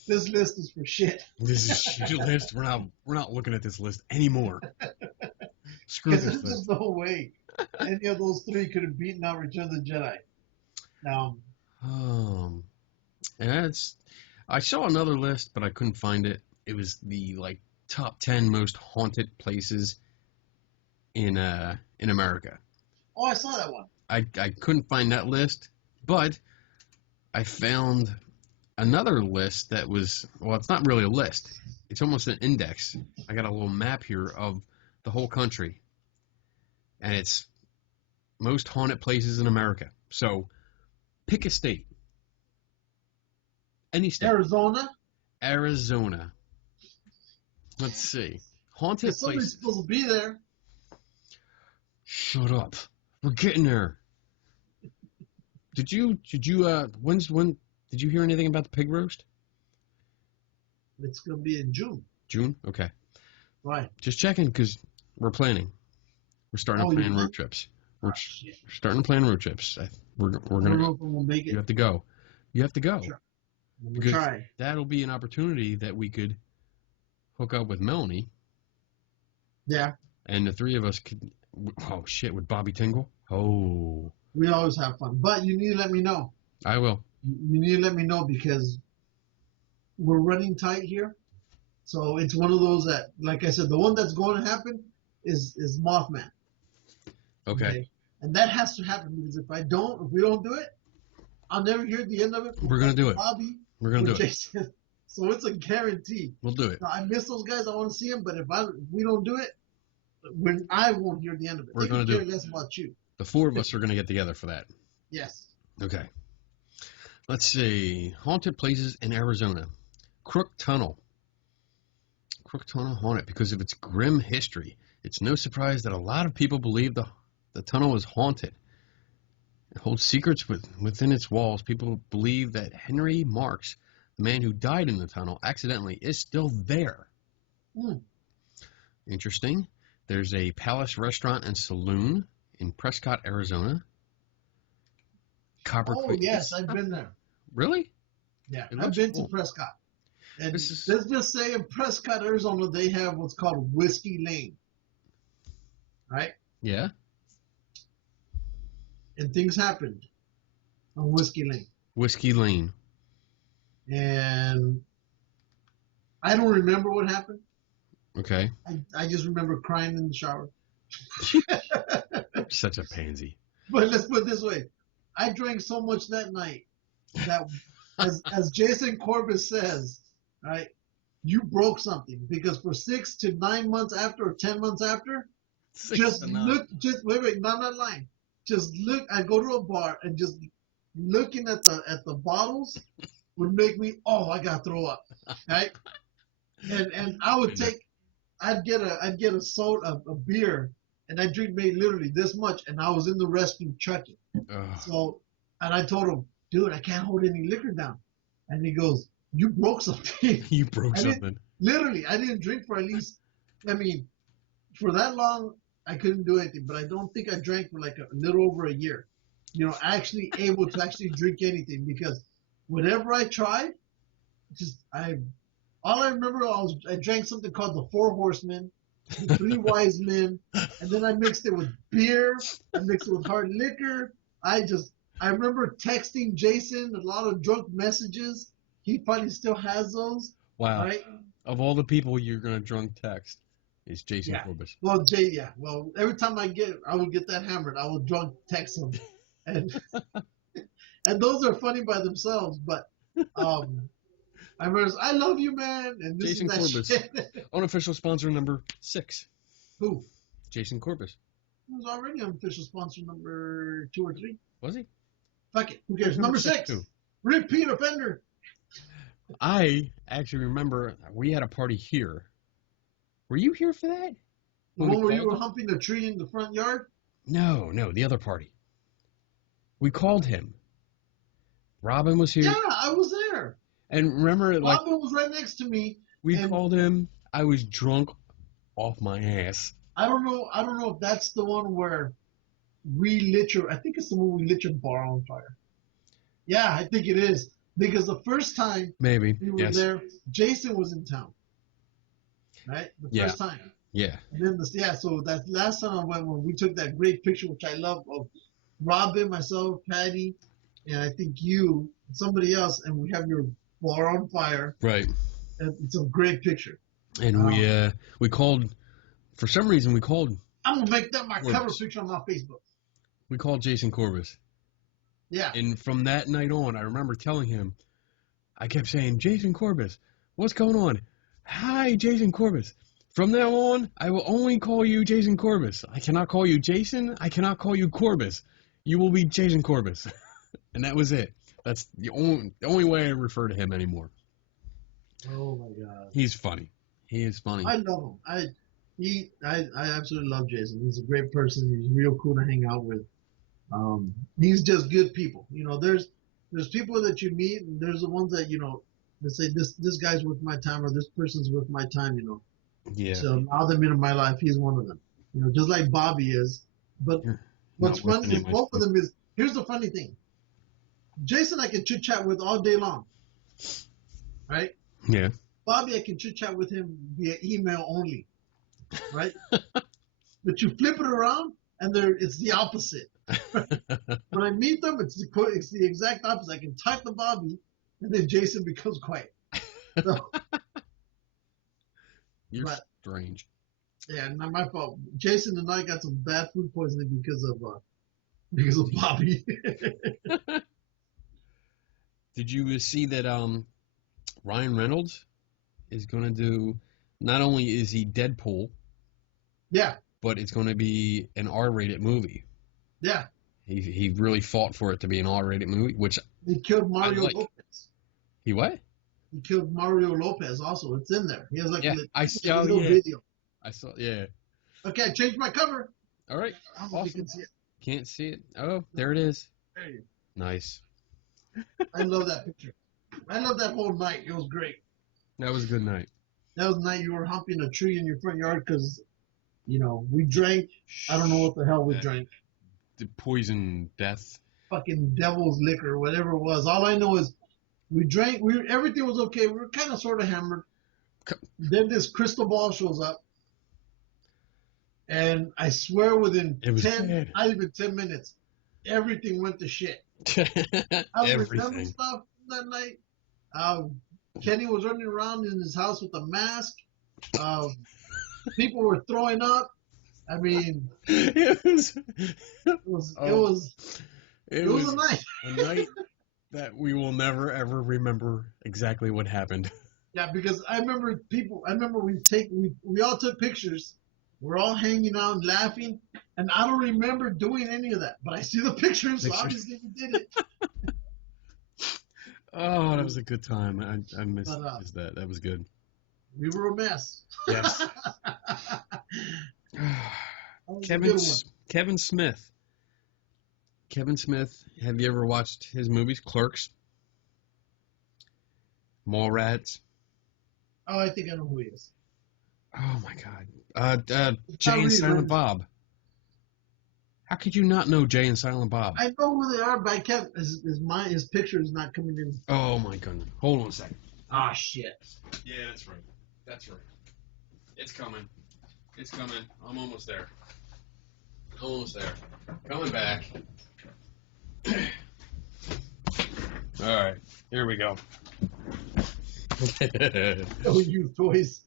this list is for shit. This is your list. We're not looking at this list anymore. Screw Because this there's list. just no way any of those three could have beaten out Return of the Jedi. Now, And I saw another list, but I couldn't find it. It was the top 10 most haunted places in America. oh, I saw that one. I couldn't find that list, but I found another list that was, well, it's not really a list. It's almost an index. I got a little map here of the whole country, and it's most haunted places in America. So pick a state. Any state. Arizona. Let's see. Haunted If somebody's places. supposed to be there, Shut up. We're getting there. Did you when did you hear anything about the pig roast? it's going to be in June. June? Okay. Right. Just checking because we're planning. We're starting to plan you road trips. We're shit. starting to plan road trips. We're I don't gonna. know if we'll make You it. have to go. You have to go Sure. We'll because try. that'll be an opportunity that we could hook up with Melanie, Yeah. and the three of us could. Oh shit! With Bobby Tingle. Oh, We always have fun. But you need to let me know. I will. You need to let me know because we're running tight here. So it's one of those that, like I said, the one that's going to happen is Mothman. Okay. And that has to happen because if we don't do it, I'll never hear the end of it. We're gonna do it. Bobby, We're gonna do it. Jason. So it's a guarantee. We'll do it. Now, I miss those guys. I want to see them, but if we don't do it, when I won't hear the end of it. We're They gonna can do care it. less about you. The four of us are gonna get together for that. Yes. Okay. Let's see. Haunted places in Arizona. Crook Tunnel. Crook Tunnel haunted because of its grim history. It's no surprise that a lot of people believe the tunnel is haunted. It holds secrets within its walls. People believe that Henry Marks, the man who died in the tunnel accidentally, is still there. Interesting. There's a Palace Restaurant and Saloon in Prescott, Arizona. Copper Oh, Creek. yes, I've been there. Really? Yeah, It I've looks been cool. to Prescott. And This is- let's just say in Prescott, Arizona, they have what's called Whiskey Lane. Right? Yeah. And things happened on Whiskey Lane. Whiskey Lane. And I don't remember what happened. Okay. I just remember crying in the shower. Such a pansy. But let's put it this way. I drank so much that night that, as Jason Corbett says, right, you broke something. Because for 6 to 9 months after or 10 months after, wait, no, I'm not lying. Just look, I go to a bar and just looking at the bottles would make me, I gotta throw up. Right? And I would I'd get a soda, a beer, and I drink maybe literally this much, and I was in the restroom chucking. So, and I told him, dude, I can't hold any liquor down. And he goes, you broke something. You broke something. Literally, I didn't drink for at least, for that long, I couldn't do anything. But I don't think I drank for like a little over a year. Actually able to actually drink anything because whatever I tried, all I remember I drank something called the Four Horsemen, the Three Wise Men, and then I mixed it with beer. I mixed it with hard liquor. I remember texting Jason a lot of drunk messages. He probably still has those. Wow. Right? Of all the people you're gonna drunk text, it's Jason Corbis. Well, Well, every time I would get that hammered. I would drunk text him, and and those are funny by themselves. But I remember, I love you, man. And this Jason Corbis, shit. unofficial sponsor number 6. Who? Jason Corbis. He was already unofficial sponsor number 2 or 3. Was he? Fuck it. Who cares? Number 6. Too. Repeat offender. I actually remember we had a party here. Were you here for that? The one where you were humping a tree in the front yard? No, the other party. We called him. Robin was here. Yeah, I was there. And remember, Robin was right next to me. We called him. I was drunk off my ass. I don't know if that's the one where I think it's the one we lit your bar on fire. Yeah, I think it is. Because the first time we were there, Jason was in town. Right? The first time. Yeah. And then so that last time I went when we took that great picture, which I love, of Robin, myself, Patty, and I think you, and somebody else, and we have your bar on fire. Right. And it's a great picture. And we called, for some reason we called. I'm going to make that my cover picture on my Facebook. We called Jason Corbis. Yeah. And from that night on, I remember telling him, I kept saying, Jason Corbis, what's going on? Hi, Jason Corbis. From now on, I will only call you Jason Corbis. I cannot call you Jason. I cannot call you Corbis. You will be Jason Corbis. And that was it. That's the only way I refer to him anymore. Oh, my God. He's funny. He is funny. I love him. I absolutely love Jason. He's a great person. He's real cool to hang out with. He's just good people. You know, there's people that you meet, and there's the ones that, you know, that say this guy's worth my time, or this person's worth my time, you know. Yeah. So now that I'm in my life, he's one of them. You know, just like Bobby is. But what's funny is both of them is, here's the funny thing. Jason I can chit chat with all day long. Right? Yeah. Bobby, I can chit chat with him via email only. Right? But you flip it around, and it's the opposite. When I meet them, it's the exact opposite. I can talk to Bobby, and then Jason becomes quiet. So, You're strange. Yeah, not my fault. Jason and I got some bad food poisoning because of Bobby. Did you see that Ryan Reynolds is going to do, not only is he Deadpool, yeah, but it's going to be an R-rated movie. Yeah. He really fought for it to be an R-rated movie, which he killed Mario Lopez. He what? He killed Mario Lopez also. It's in there. He has like a little video. I saw, yeah. Okay, I changed my cover. All right. I don't know if you can see it. Can't see it. Oh, there it is. There you go. Nice. I love that picture. I love that whole night. It was great. That was a good night. That was the night you were humping a tree in your front yard because, you know, we drank. I don't know what the hell we drank. The poison death. Fucking devil's liquor, whatever it was. All I know is we drank. Everything was okay. We were kind of sort of hammered. Then this crystal ball shows up. And I swear within 10 minutes, everything went to shit. I was remembering stuff that night. Kenny was running around in his house with a mask. People were throwing up. I mean, it was a night. A night that we will never ever remember exactly what happened. Yeah, because I remember we all took pictures. We're all hanging out and laughing, and I don't remember doing any of that. But I see the pictures, so obviously we did it. Oh, that was a good time. I missed that. That was good. We were a mess. Yes. Kevin Smith. Kevin Smith. Have you ever watched his movies? Clerks. Mallrats. Oh, I think I know who he is. Oh my God. Jay and Silent Bob. How could you not know Jay and Silent Bob? I know who they are, but I can't. His picture is not coming in. Oh my goodness. Hold on a second. Ah, shit. Yeah, that's right. That's right. It's coming. It's coming. I'm almost there. Almost there. Coming back. All right. Here we go. Oh, you toys.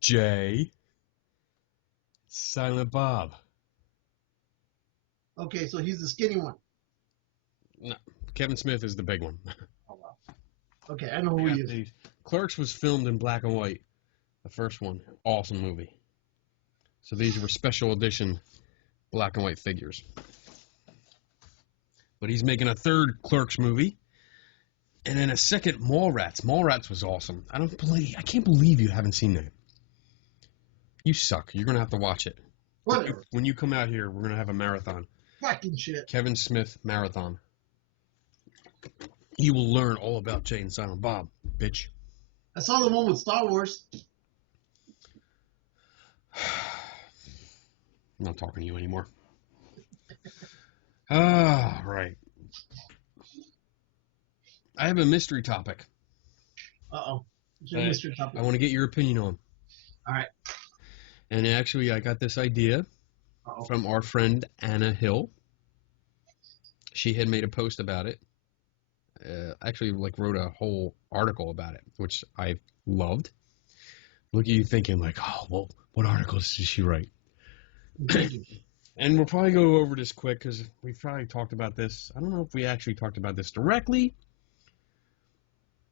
Jay. Silent Bob. Okay, so he's the skinny one. No, Kevin Smith is the big one. Oh, wow. Okay, I know who he is. These. Clerks was filmed in black and white. The first one. Awesome movie. So these were special edition black and white figures. But he's making a third Clerks movie. And then a second Mallrats. Mallrats was awesome. I can't believe you haven't seen that. You suck. You're going to have to watch it. Whatever. When you come out here, we're going to have a marathon. Fucking shit. Kevin Smith marathon. You will learn all about Jay and Silent Bob, bitch. I saw the one with Star Wars. I'm not talking to you anymore. Ah, right. I have a mystery topic. Uh-oh. What's your mystery topic? I want to get your opinion on. All right. And actually, I got this idea from our friend Anna Hill. She had made a post about it. Actually, wrote a whole article about it, which I loved. Look at you thinking oh, well, what articles did she write? And we'll probably go over this quick because we've probably talked about this. I don't know if we actually talked about this directly,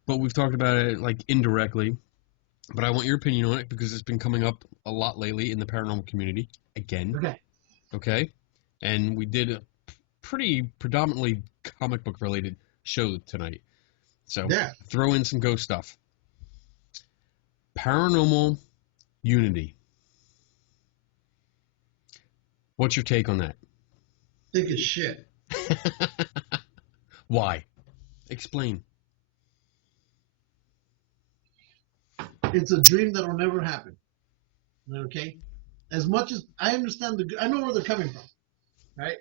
but we've talked about it indirectly. But I want your opinion on it because it's been coming up a lot lately in the paranormal community again. Okay. And we did a pretty predominantly comic book related show tonight. So throw in some ghost stuff. Paranormal Unity. What's your take on that? Think it's shit. Why? Explain. It's a dream that will never happen. Okay? As much as I understand, I know where they're coming from, right?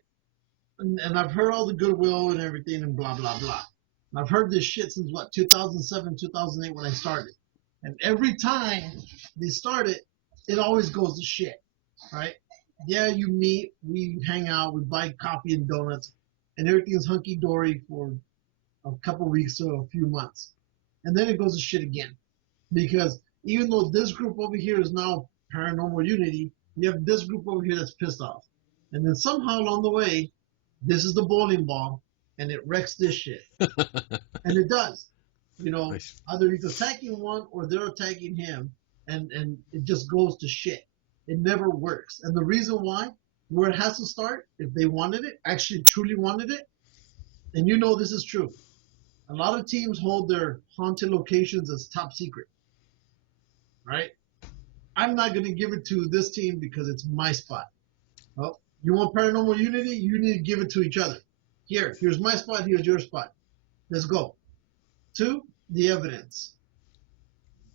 And I've heard all the goodwill and everything and blah, blah, blah. And I've heard this shit since, 2007, 2008 when I started. And every time they start it, it always goes to shit, right? Yeah, you meet, we hang out, we buy coffee and donuts, and everything's hunky-dory for a couple weeks or a few months. And then it goes to shit again. Because even though this group over here is now Paranormal Unity, you have this group over here that's pissed off. And then somehow along the way, this is the bowling ball, and it wrecks this shit. And it does. Nice. Either he's attacking one or they're attacking him, and it just goes to shit. It never works. And the reason why, where it has to start, if they wanted it, actually truly wanted it, and this is true. A lot of teams hold their haunted locations as top secret. Right? I'm not going to give it to this team because it's my spot. Well, you want Paranormal Unity? You need to give it to each other. Here's my spot, here's your spot. Let's go. 2, the evidence.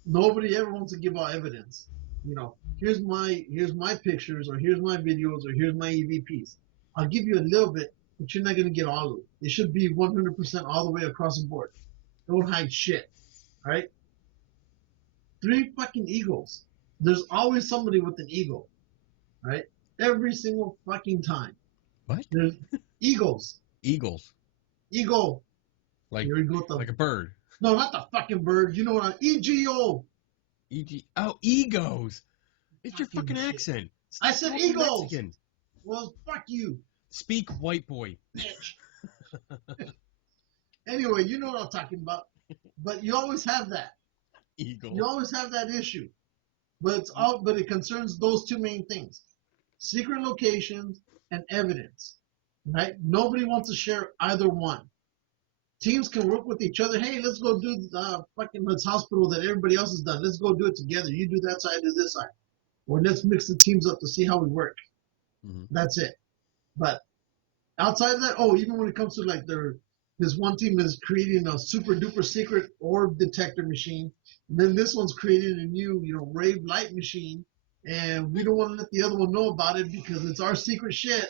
Nobody ever wants to give out evidence. Here's my pictures, or here's my videos, or here's my EVPs. I'll give you a little bit, but you're not going to get all of it. It should be 100% all the way across the board. Don't hide shit. All right? 3 fucking egos. There's always somebody with an ego. Right? Every single fucking time. What? There's egos. Eagles. Ego. Like a bird. No, not the fucking bird. You know what EGO. Oh, egos. It's your fucking accent. I said egos. Mexican. Well, fuck you. Speak white boy. Anyway, you know what I'm talking about. But you always have that. Eagle. You always have that issue. But it concerns those 2 main things. Secret locations and evidence. Right? Nobody wants to share either one. Teams can work with each other. Hey, let's go do fucking this hospital that everybody else has done. Let's go do it together. You do that side, I do this side. Or let's mix the teams up to see how we work. Mm-hmm. That's it. But outside of that, even when it comes to this one team is creating a super duper secret orb detector machine. And then this one's creating a new, rave light machine. And we don't want to let the other one know about it because it's our secret shit.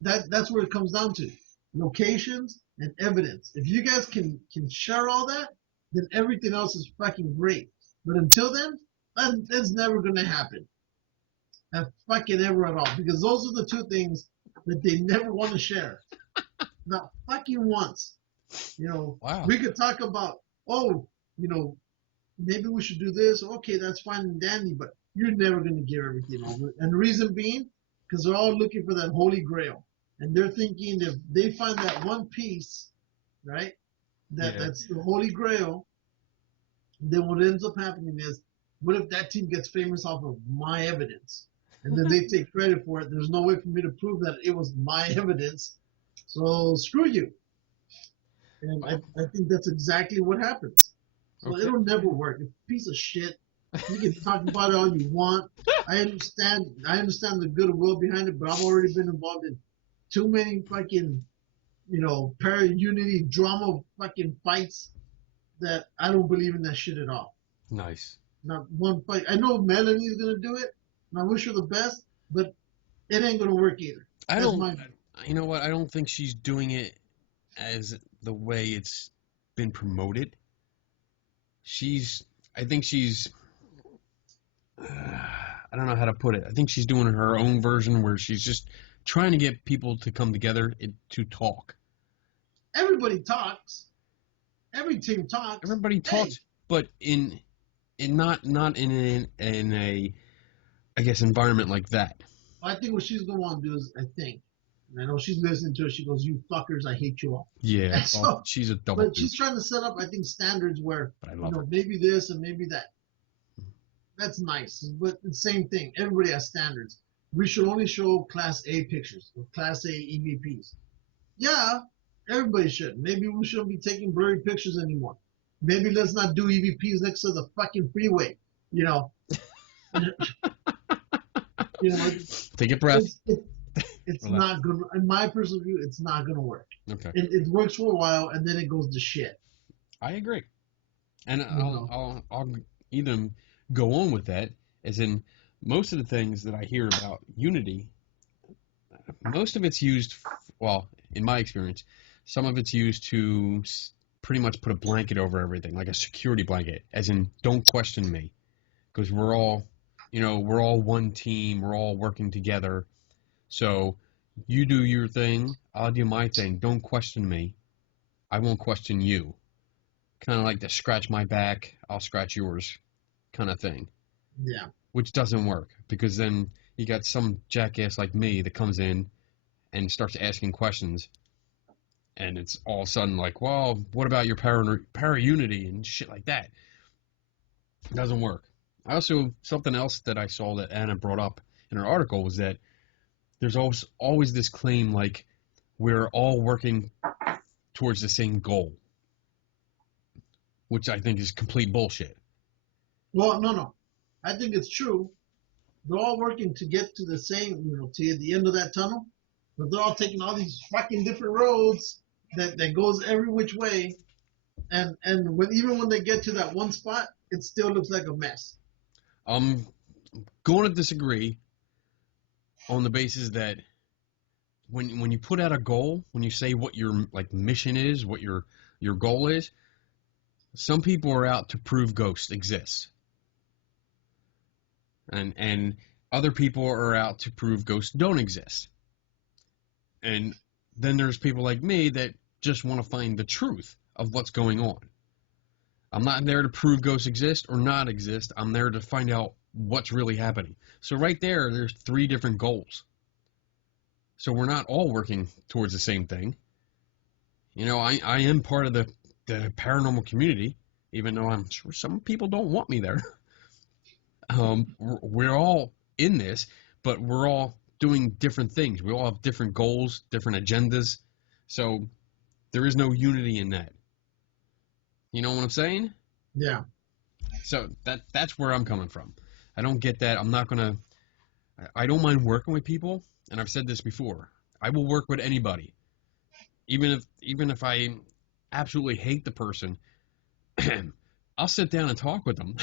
That's where it comes down to. Locations and evidence. If you guys can share all that, then everything else is fucking great. But until then, that's never gonna happen. That fucking ever at all. Because those are the two things that they never want to share. Not fucking once. You know, Wow. we could talk about, oh, you know, maybe we should do this. Okay, that's fine and dandy, but you're never going to give everything over. And the reason being, because they're all looking for that holy grail. And they're thinking if they find that one piece, right, that's the holy grail, then what ends up happening is, what if that team gets famous off of my evidence? And then they take credit for it. There's no way for me to prove that it was my evidence. So screw you. And I think that's exactly what happens. So it'll never work. It's a piece of shit. You can talk about it all you want. I understand the goodwill behind it, but I've already been involved in too many fucking, you know, para-unity drama fucking fights that I don't believe in that shit at all. Nice. Not one fight. I know Melanie's gonna do it, and I wish her the best, but it ain't gonna work either. You know what? I don't think she's doing it as the way it's been promoted. I think she's, I don't know how to put it. I think she's doing her own version where she's just trying to get people to come together to talk. Everybody talks. Every team talks. Everybody talks, but not in a I guess environment like that. I think what she's gonna want to do is, and I know she's listening to it. She goes, "You fuckers, I hate you all." Yeah, so, she's a double. But she's trying to set up, I think, standards where maybe this and maybe that. That's nice, but the same thing. Everybody has standards. We should only show Class A pictures, or Class A EVPs. Yeah, everybody should. Maybe we shouldn't be taking blurry pictures anymore. Maybe let's not do EVPs next to the fucking freeway. You know. You know. Take a breath. It's not gonna. In my personal view, it's not gonna work. Okay. It works for a while, and then it goes to shit. I agree, and I'll even go on with that. As in, most of the things that I hear about Unity, most of it's used. Well, in my experience, some of it's used to pretty much put a blanket over everything, like a security blanket. As in, don't question me, because we're all one team. We're all working together. So you do your thing, I'll do my thing. Don't question me. I won't question you. Kind of like the scratch my back, I'll scratch yours kind of thing. Yeah. Which doesn't work, because then you got some jackass like me that comes in and starts asking questions. And it's all of a sudden like, well, what about your para-unity and shit like that? It doesn't work. Something else that I saw that Anna brought up in her article was that there's always this claim like we're all working towards the same goal, which I think is complete bullshit. Well, no. I think it's true. They're all working to get to the same, to the end of that tunnel, but they're all taking all these fucking different roads that goes every which way, and even when they get to that one spot, it still looks like a mess. I'm going to disagree on the basis that when you put out a goal, when you say what your mission is, what your goal is, some people are out to prove ghosts exist. And other people are out to prove ghosts don't exist. And then there's people like me that just want to find the truth of what's going on. I'm not there to prove ghosts exist or not exist. I'm there to find out what's really happening. So right there's 3 different goals. So we're not all working towards the same thing. I am part of the paranormal community, even though I'm sure some people don't want me there. We're all in this, but we're all doing different things. We all have different goals, different agendas. So there is no unity in that. You know what I'm saying? Yeah. So that's where I'm coming from. I don't get that. I don't mind working with people, and I've said this before. I will work with anybody. Even if I absolutely hate the person, I'll sit down and talk with them.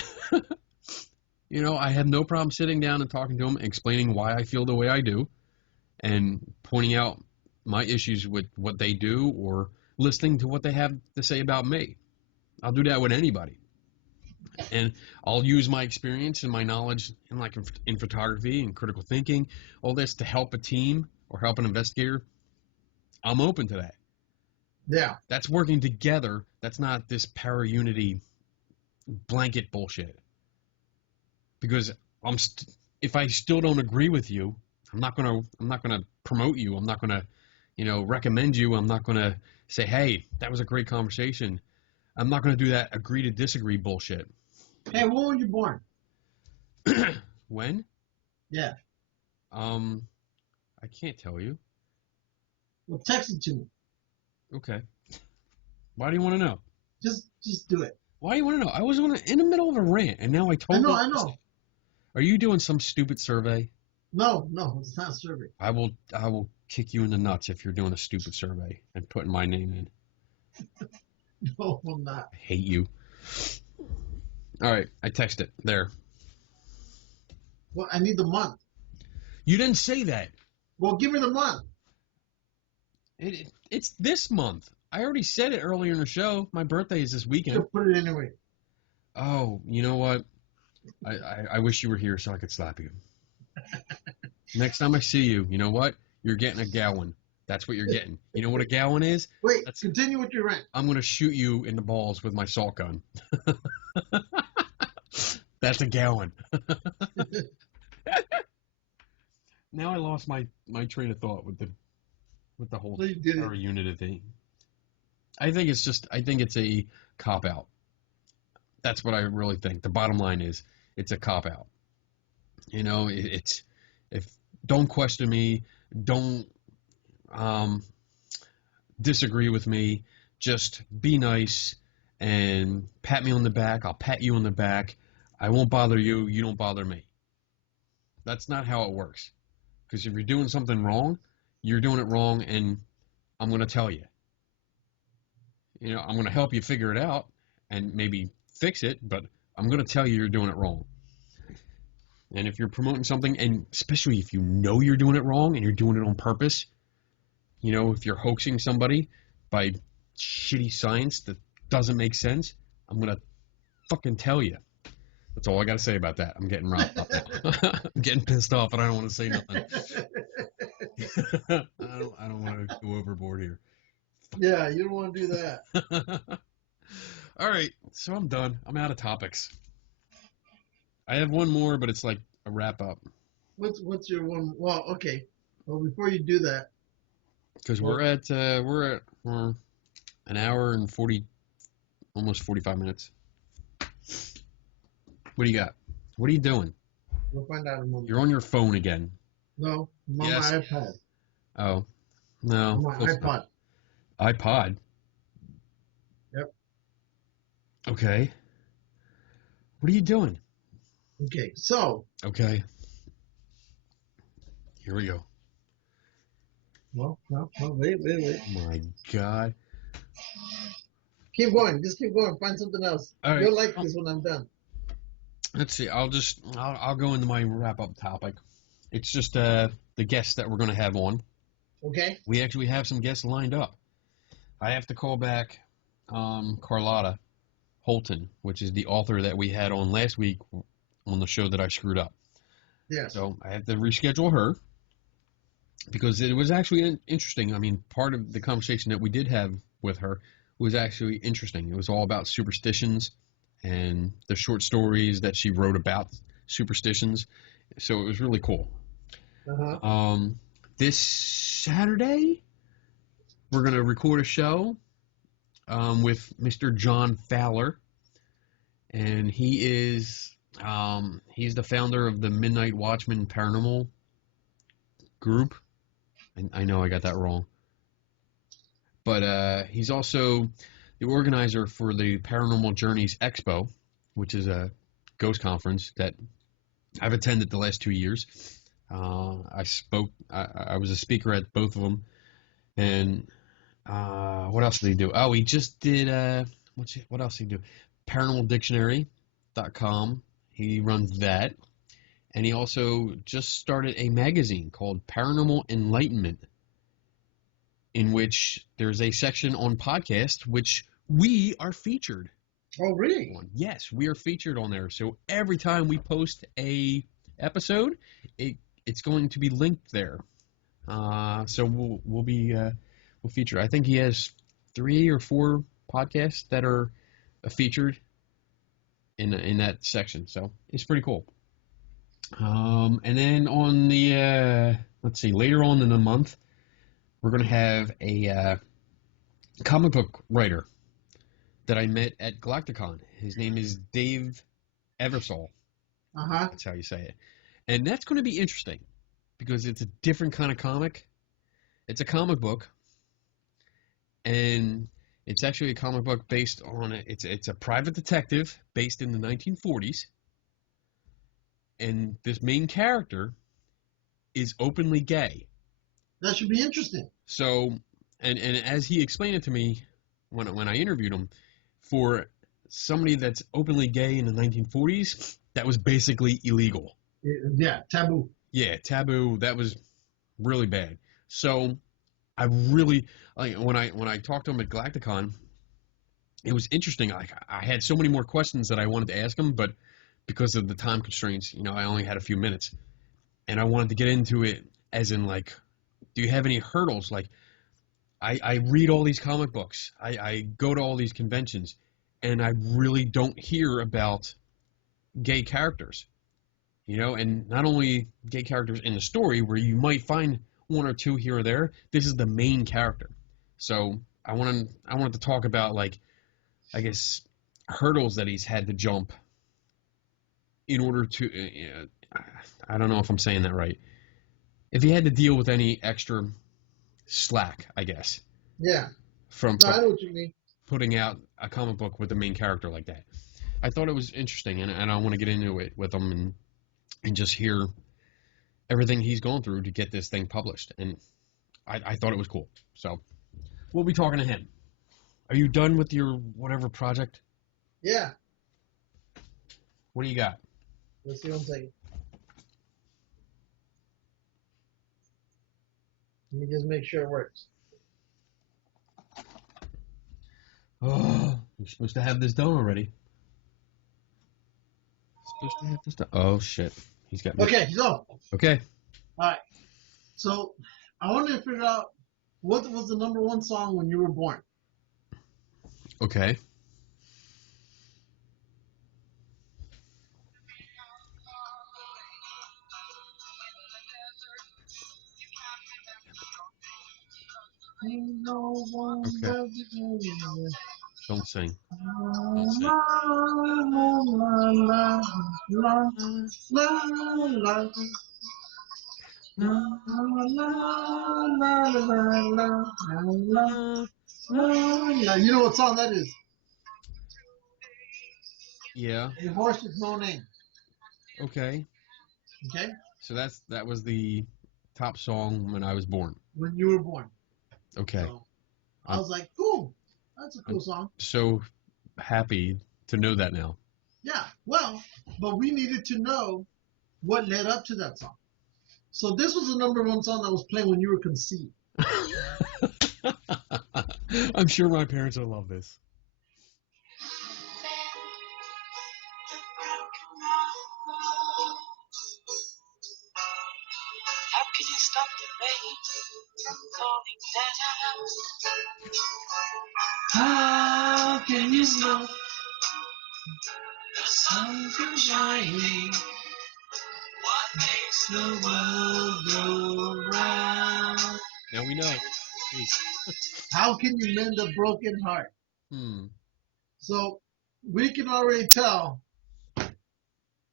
I have no problem sitting down and talking to them, explaining why I feel the way I do, and pointing out my issues with what they do or listening to what they have to say about me. I'll do that with anybody. And I'll use my experience and my knowledge in photography and critical thinking, all this to help a team or help an investigator. I'm open to that. Yeah. That's working together. That's not this para-unity blanket bullshit. Because if I still don't agree with you, I'm not gonna promote you. I'm not gonna, recommend you. I'm not gonna say, hey, that was a great conversation. I'm not gonna do that agree to disagree bullshit. Hey, when were you born? When? Yeah. I can't tell you. Well, text it to me. Okay. Why do you want to know? Just do it. Why do you want to know? I was in the middle of a rant, and now I told you. I know. Are you doing some stupid survey? No, it's not a survey. I will kick you in the nuts if you're doing a stupid survey and putting my name in. No, I'm not. I hate you. All right, I texted it. There. Well, I need the month. You didn't say that. Well, give me the month. It's this month. I already said it earlier in the show. My birthday is this weekend. Just put it anyway. Oh, you know what? I wish you were here so I could slap you. Next time I see you, you know what? You're getting a gallon. That's what you're getting. You know what a gallon is? Wait, continue with your rant. I'm going to shoot you in the balls with my salt gun. That's a gallon. Now I lost my train of thought with the whole unit thing. I think it's a cop out. That's what I really think. The bottom line is it's a cop out. Don't question me, don't disagree with me, just be nice and pat me on the back. I'll pat you on the back. I won't bother you. You don't bother me. That's not how it works. Because if you're doing something wrong, you're doing it wrong, and I'm going to tell you. I'm going to help you figure it out and maybe fix it, but I'm going to tell you you're doing it wrong. And if you're promoting something, and especially if you know you're doing it wrong and you're doing it on purpose, if you're hoaxing somebody by shitty science that doesn't make sense, I'm going to fucking tell you. That's all I got to say about that. I'm getting riled up now. I'm getting pissed off, and I don't want to say nothing. I don't want to go overboard here. Yeah, you don't want to do that. All right, so I'm done. I'm out of topics. I have one more, but it's like a wrap up. What's your one? Well, okay. Well, before you do that, because we're at an hour and 40, almost 45 minutes. What do you got? What are you doing? We'll find out in a moment. You're on your phone again. No, I'm on my iPad. Oh, no. On my iPod. iPod? Yep. Okay. What are you doing? Okay, so. Okay. Here we go. Well, wait. Oh my God. Keep going. Just keep going. Find something else. All right. You'll like this when I'm done. Let's see. I'll go into my wrap-up topic. It's just the guests that we're going to have on. Okay. We actually have some guests lined up. I have to call back Carlotta Holton, which is the author that we had on last week on the show that I screwed up. Yes. So I have to reschedule her because it was actually interesting. I mean, part of the conversation that we did have with her was actually interesting. It was all about superstitions and the short stories that she wrote about superstitions. So it was really cool. Uh-huh. This Saturday, we're going to record a show with Mr. John Fowler. And he's the founder of the Midnight Watchman Paranormal Group. And I know I got that wrong. But he's also the organizer for the Paranormal Journeys Expo, which is a ghost conference that I've attended the last 2 years. I was a speaker at both of them. And what else did he do? Oh, he just did, what else did he do? ParanormalDictionary.com. He runs that. And he also just started a magazine called Paranormal Enlightenment, in which there's a section on podcast, which we are featured. Oh, really? one. Yes, we are featured on there. So every time we post a episode, it's going to be linked there. So we'll be we'll feature. I think he has 3 or 4 podcasts that are featured in that section. So it's pretty cool. And then on the let's see, later on in the month, we're gonna have a comic book writer that I met at Galactic Con. His name is Dave Eversole. Uh-huh. That's how you say it. And that's going to be interesting because it's a different kind of comic. It's a comic book, and it's actually a comic book based on it's a private detective based in the 1940s, and this main character is openly gay. That should be interesting. So, and as he explained it to me when I interviewed him, for somebody that's openly gay in the 1940s, that was basically illegal. Yeah, taboo. Yeah, taboo. That was really bad. So I really when I talked to him at Galacticon, it was interesting. I had so many more questions that I wanted to ask him, but because of the time constraints, I only had a few minutes, and I wanted to get into it as in like, do you have any hurdles? Like, I read all these comic books. I go to all these conventions, and I really don't hear about gay characters. And not only gay characters in the story where you might find 1 or 2 here or there. This is the main character. So I wanted to talk about, like, I guess, hurdles that he's had to jump in order to, I don't know if I'm saying that right. If he had to deal with any extra slack, I guess. Yeah. From I know what you mean. putting out a comic book with the main character like that. I thought it was interesting, and I want to get into it with him and just hear everything he's gone through to get this thing published. And I thought it was cool. So we'll be talking to him. Are you done with your whatever project? Yeah. What do you got? Let's see 1 second. Let me just make sure it works. Oh, you're supposed to have this done already. Supposed to have this done. Oh, shit. He's got me. Okay, so. Okay. All right. So I wanted to figure out what was the #1 song when you were born. Okay. Ain't no one Okay. but you. Don't sing. La, Don't sing. la, la, la, la, la. La, la, la, la, la, la. You know what song that is? Yeah. A Horse with No Name. Okay. Okay? So that was the top song when I was born. When you were born. Okay. So I was like, cool. That's a cool song. So happy to know that now. Yeah, well, but we needed to know what led up to that song. So this was the #1 song that was playing when you were conceived. I'm sure my parents will love this. How can you stop the rain from falling down? How can you stop the sun from shining? What makes the world go round? Now we know. Hey. How can you mend a broken heart? So we can already tell what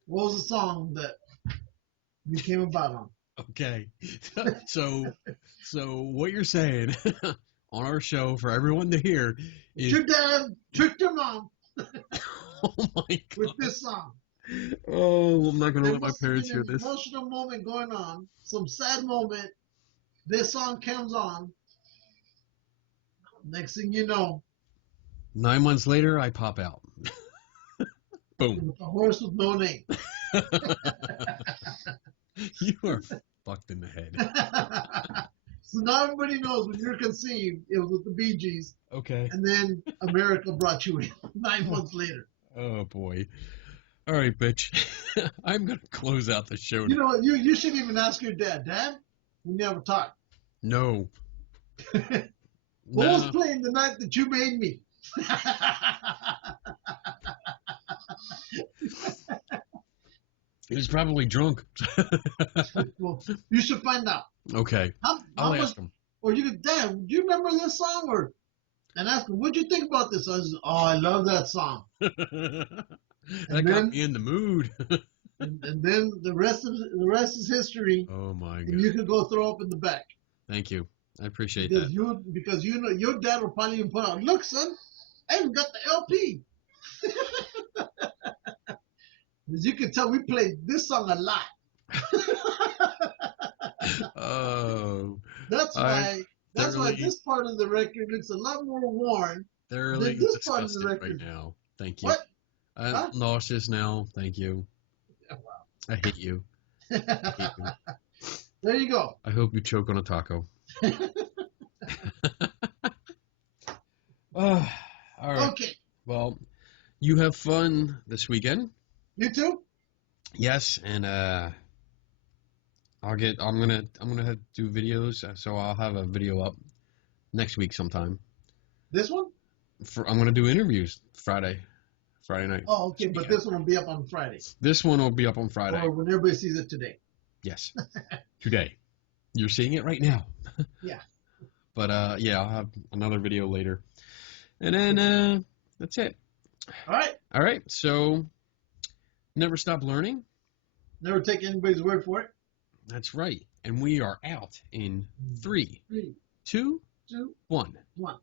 was the song that you came about on. Okay. So what you're saying on our show for everyone to hear is Your dad tricked your mom oh my God. with this song. Oh, I'm not gonna There let my must have parents been hear an this. emotional moment going on, some sad moment. This song comes on. Next thing you know, 9 months later, I pop out. Boom. with a horse with no name. You are fucked in the head. So now everybody knows when you're conceived, it was with the Bee Gees, Okay. and then America brought you in 9 months later. Oh boy. All right, bitch. I'm gonna close out the show. You know what? You should even ask your dad. Dad, we never talk. No. What was playing the night that you made me? He was probably drunk. Well, you should find out. Okay. How I'll much, ask him. or you could, Dad, do you remember this song? Or and ask him, what'd you think about this? I was, oh, I love that song. That got me in the mood. and then the rest is history. Oh my god. And you can go throw up in the back. Thank you. I appreciate Because that. because you know your dad will probably even put out, look, son, I even got the LP. As you can tell, we played this song a lot. Oh. That's why thoroughly- this part of the record looks a lot more worn. Thoroughly This part of the disgusted right record. now. Thank you. What? I'm Huh? nauseous now. Thank you. Yeah, wow. I hate you. I hate you. There you go. I hope you choke on a taco. All right. Okay. Well, you have fun this weekend. You too? Yes, and I'm gonna do videos, so I'll have a video up next week sometime. This one? I'm gonna do interviews Friday night. Oh, okay, but this one will be up on Friday. This one will be up on Friday. Or when everybody sees it today. Yes, today. You're seeing it right now. Yeah. But yeah, I'll have another video later, and then that's it. All right. All right, so never stop learning. Never take anybody's word for it. That's right, and we are out in 3, 3, 2, 2, 1. 1.